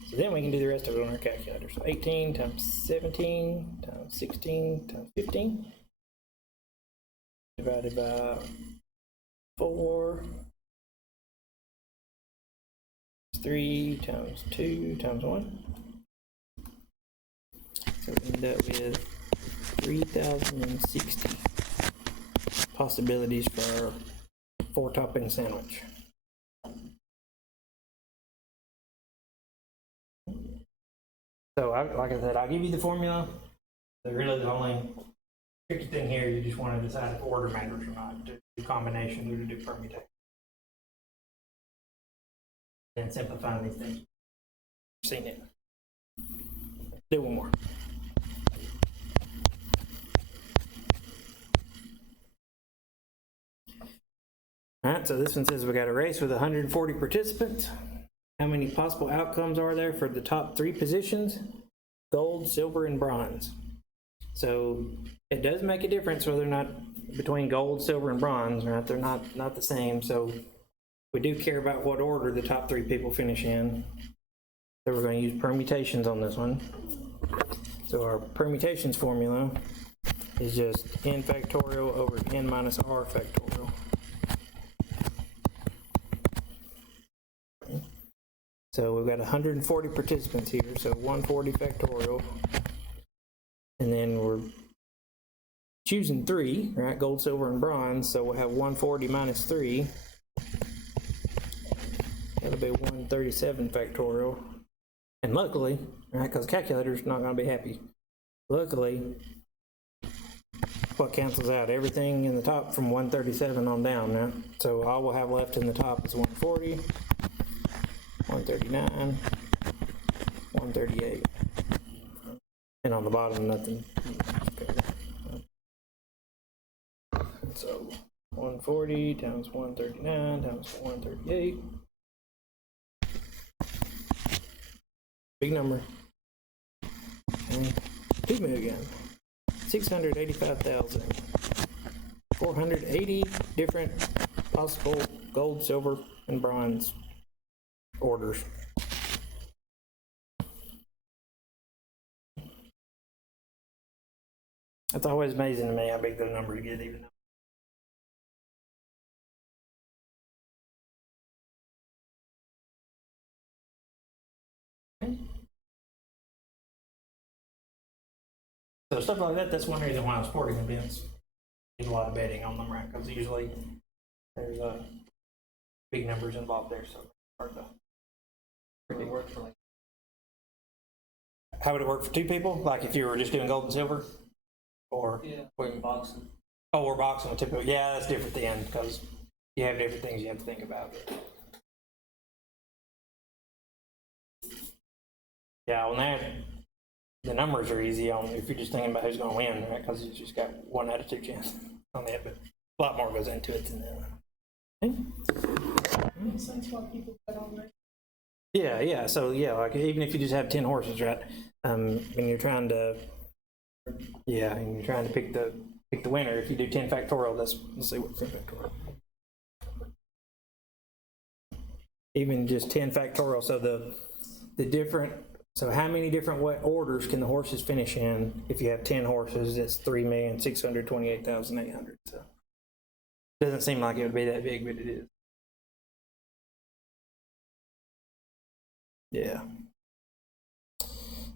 So then we can do the rest of it on our calculator. So 18 times 17 times 16 times 15 divided by 4 3 times 2 times 1. So we end up with 3,060 possibilities for our 4-topping sandwich. So like I said, I'll give you the formula. So really the only tricky thing here, you just want to decide if order matters or not, to do combinations or to do permutation. And simplifying these things. Seen it. Do one more. All right, so this one says we got a race with 140 participants. How many possible outcomes are there for the top 3 positions? Gold, silver, and bronze. So it does make a difference whether or not between gold, silver, and bronze, right? They're not the same. So we do care about what order the top 3 people finish in. So we're going to use permutations on this one. So our permutations formula is just n factorial over n minus r factorial. So we've got 140 participants here, so 140 factorial. And then we're choosing 3, right? Gold, silver, and bronze. So we'll have 140 minus 3. That'll be 137 factorial. And luckily, right, because calculator's not going to be happy. Luckily, what cancels out? Everything in the top from 137 on down, right? So all we'll have left in the top is 140. 139, 138, and on the bottom nothing. So 140 times 139 times 138, big number. Okay. 2,685,480 different possible gold, silver, and bronze orders. It's always amazing to me how big those numbers get, even though. So stuff like that, that's one reason why sporting events get a lot of betting on them, right? Because usually there's big numbers involved there, so it's hard to really work for like. How would it work for 2 people? Like if you were just doing gold and silver? Or boxing. Oh, we're boxing with 2 people. Yeah, that's different then, because you have different things you have to think about. Yeah, on that, the numbers are easy on if you're just thinking about who's going to win, right? Because you just got 1 out of 2 chance on that, but a lot more goes into it than that. Okay. Makes sense why people bet on that. Yeah. So yeah, like even if you just have 10 horses, right? And you're trying to, pick the winner. If you do 10 factorial, let's see what 10 factorial. Even just 10 factorial. So the different. So how many different orders can the horses finish in? If you have 10 horses, it's 3,628,800. So Doesn't seem like it would be that big, but it is. Yeah.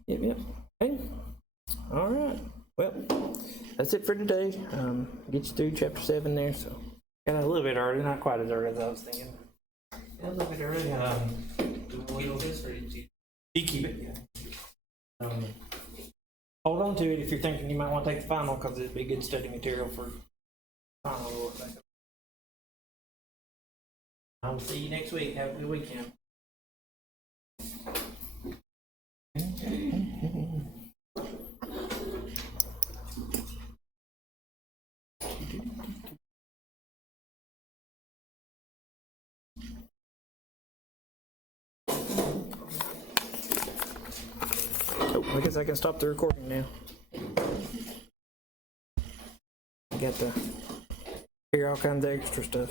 Yep. Okay. All right. Well, that's it for today. Get you through chapter 7 there. So got a little bit early, not quite as early as I was thinking. Yeah, a little bit early. Do we keep this, or did you? You keep it. Yeah. Hold on to it if you're thinking you might want to take the final, because it'd be good study material for final. I'll see you next week. Have a good weekend. Oh, I guess I can stop the recording now. I got to hear all kinds of extra stuff.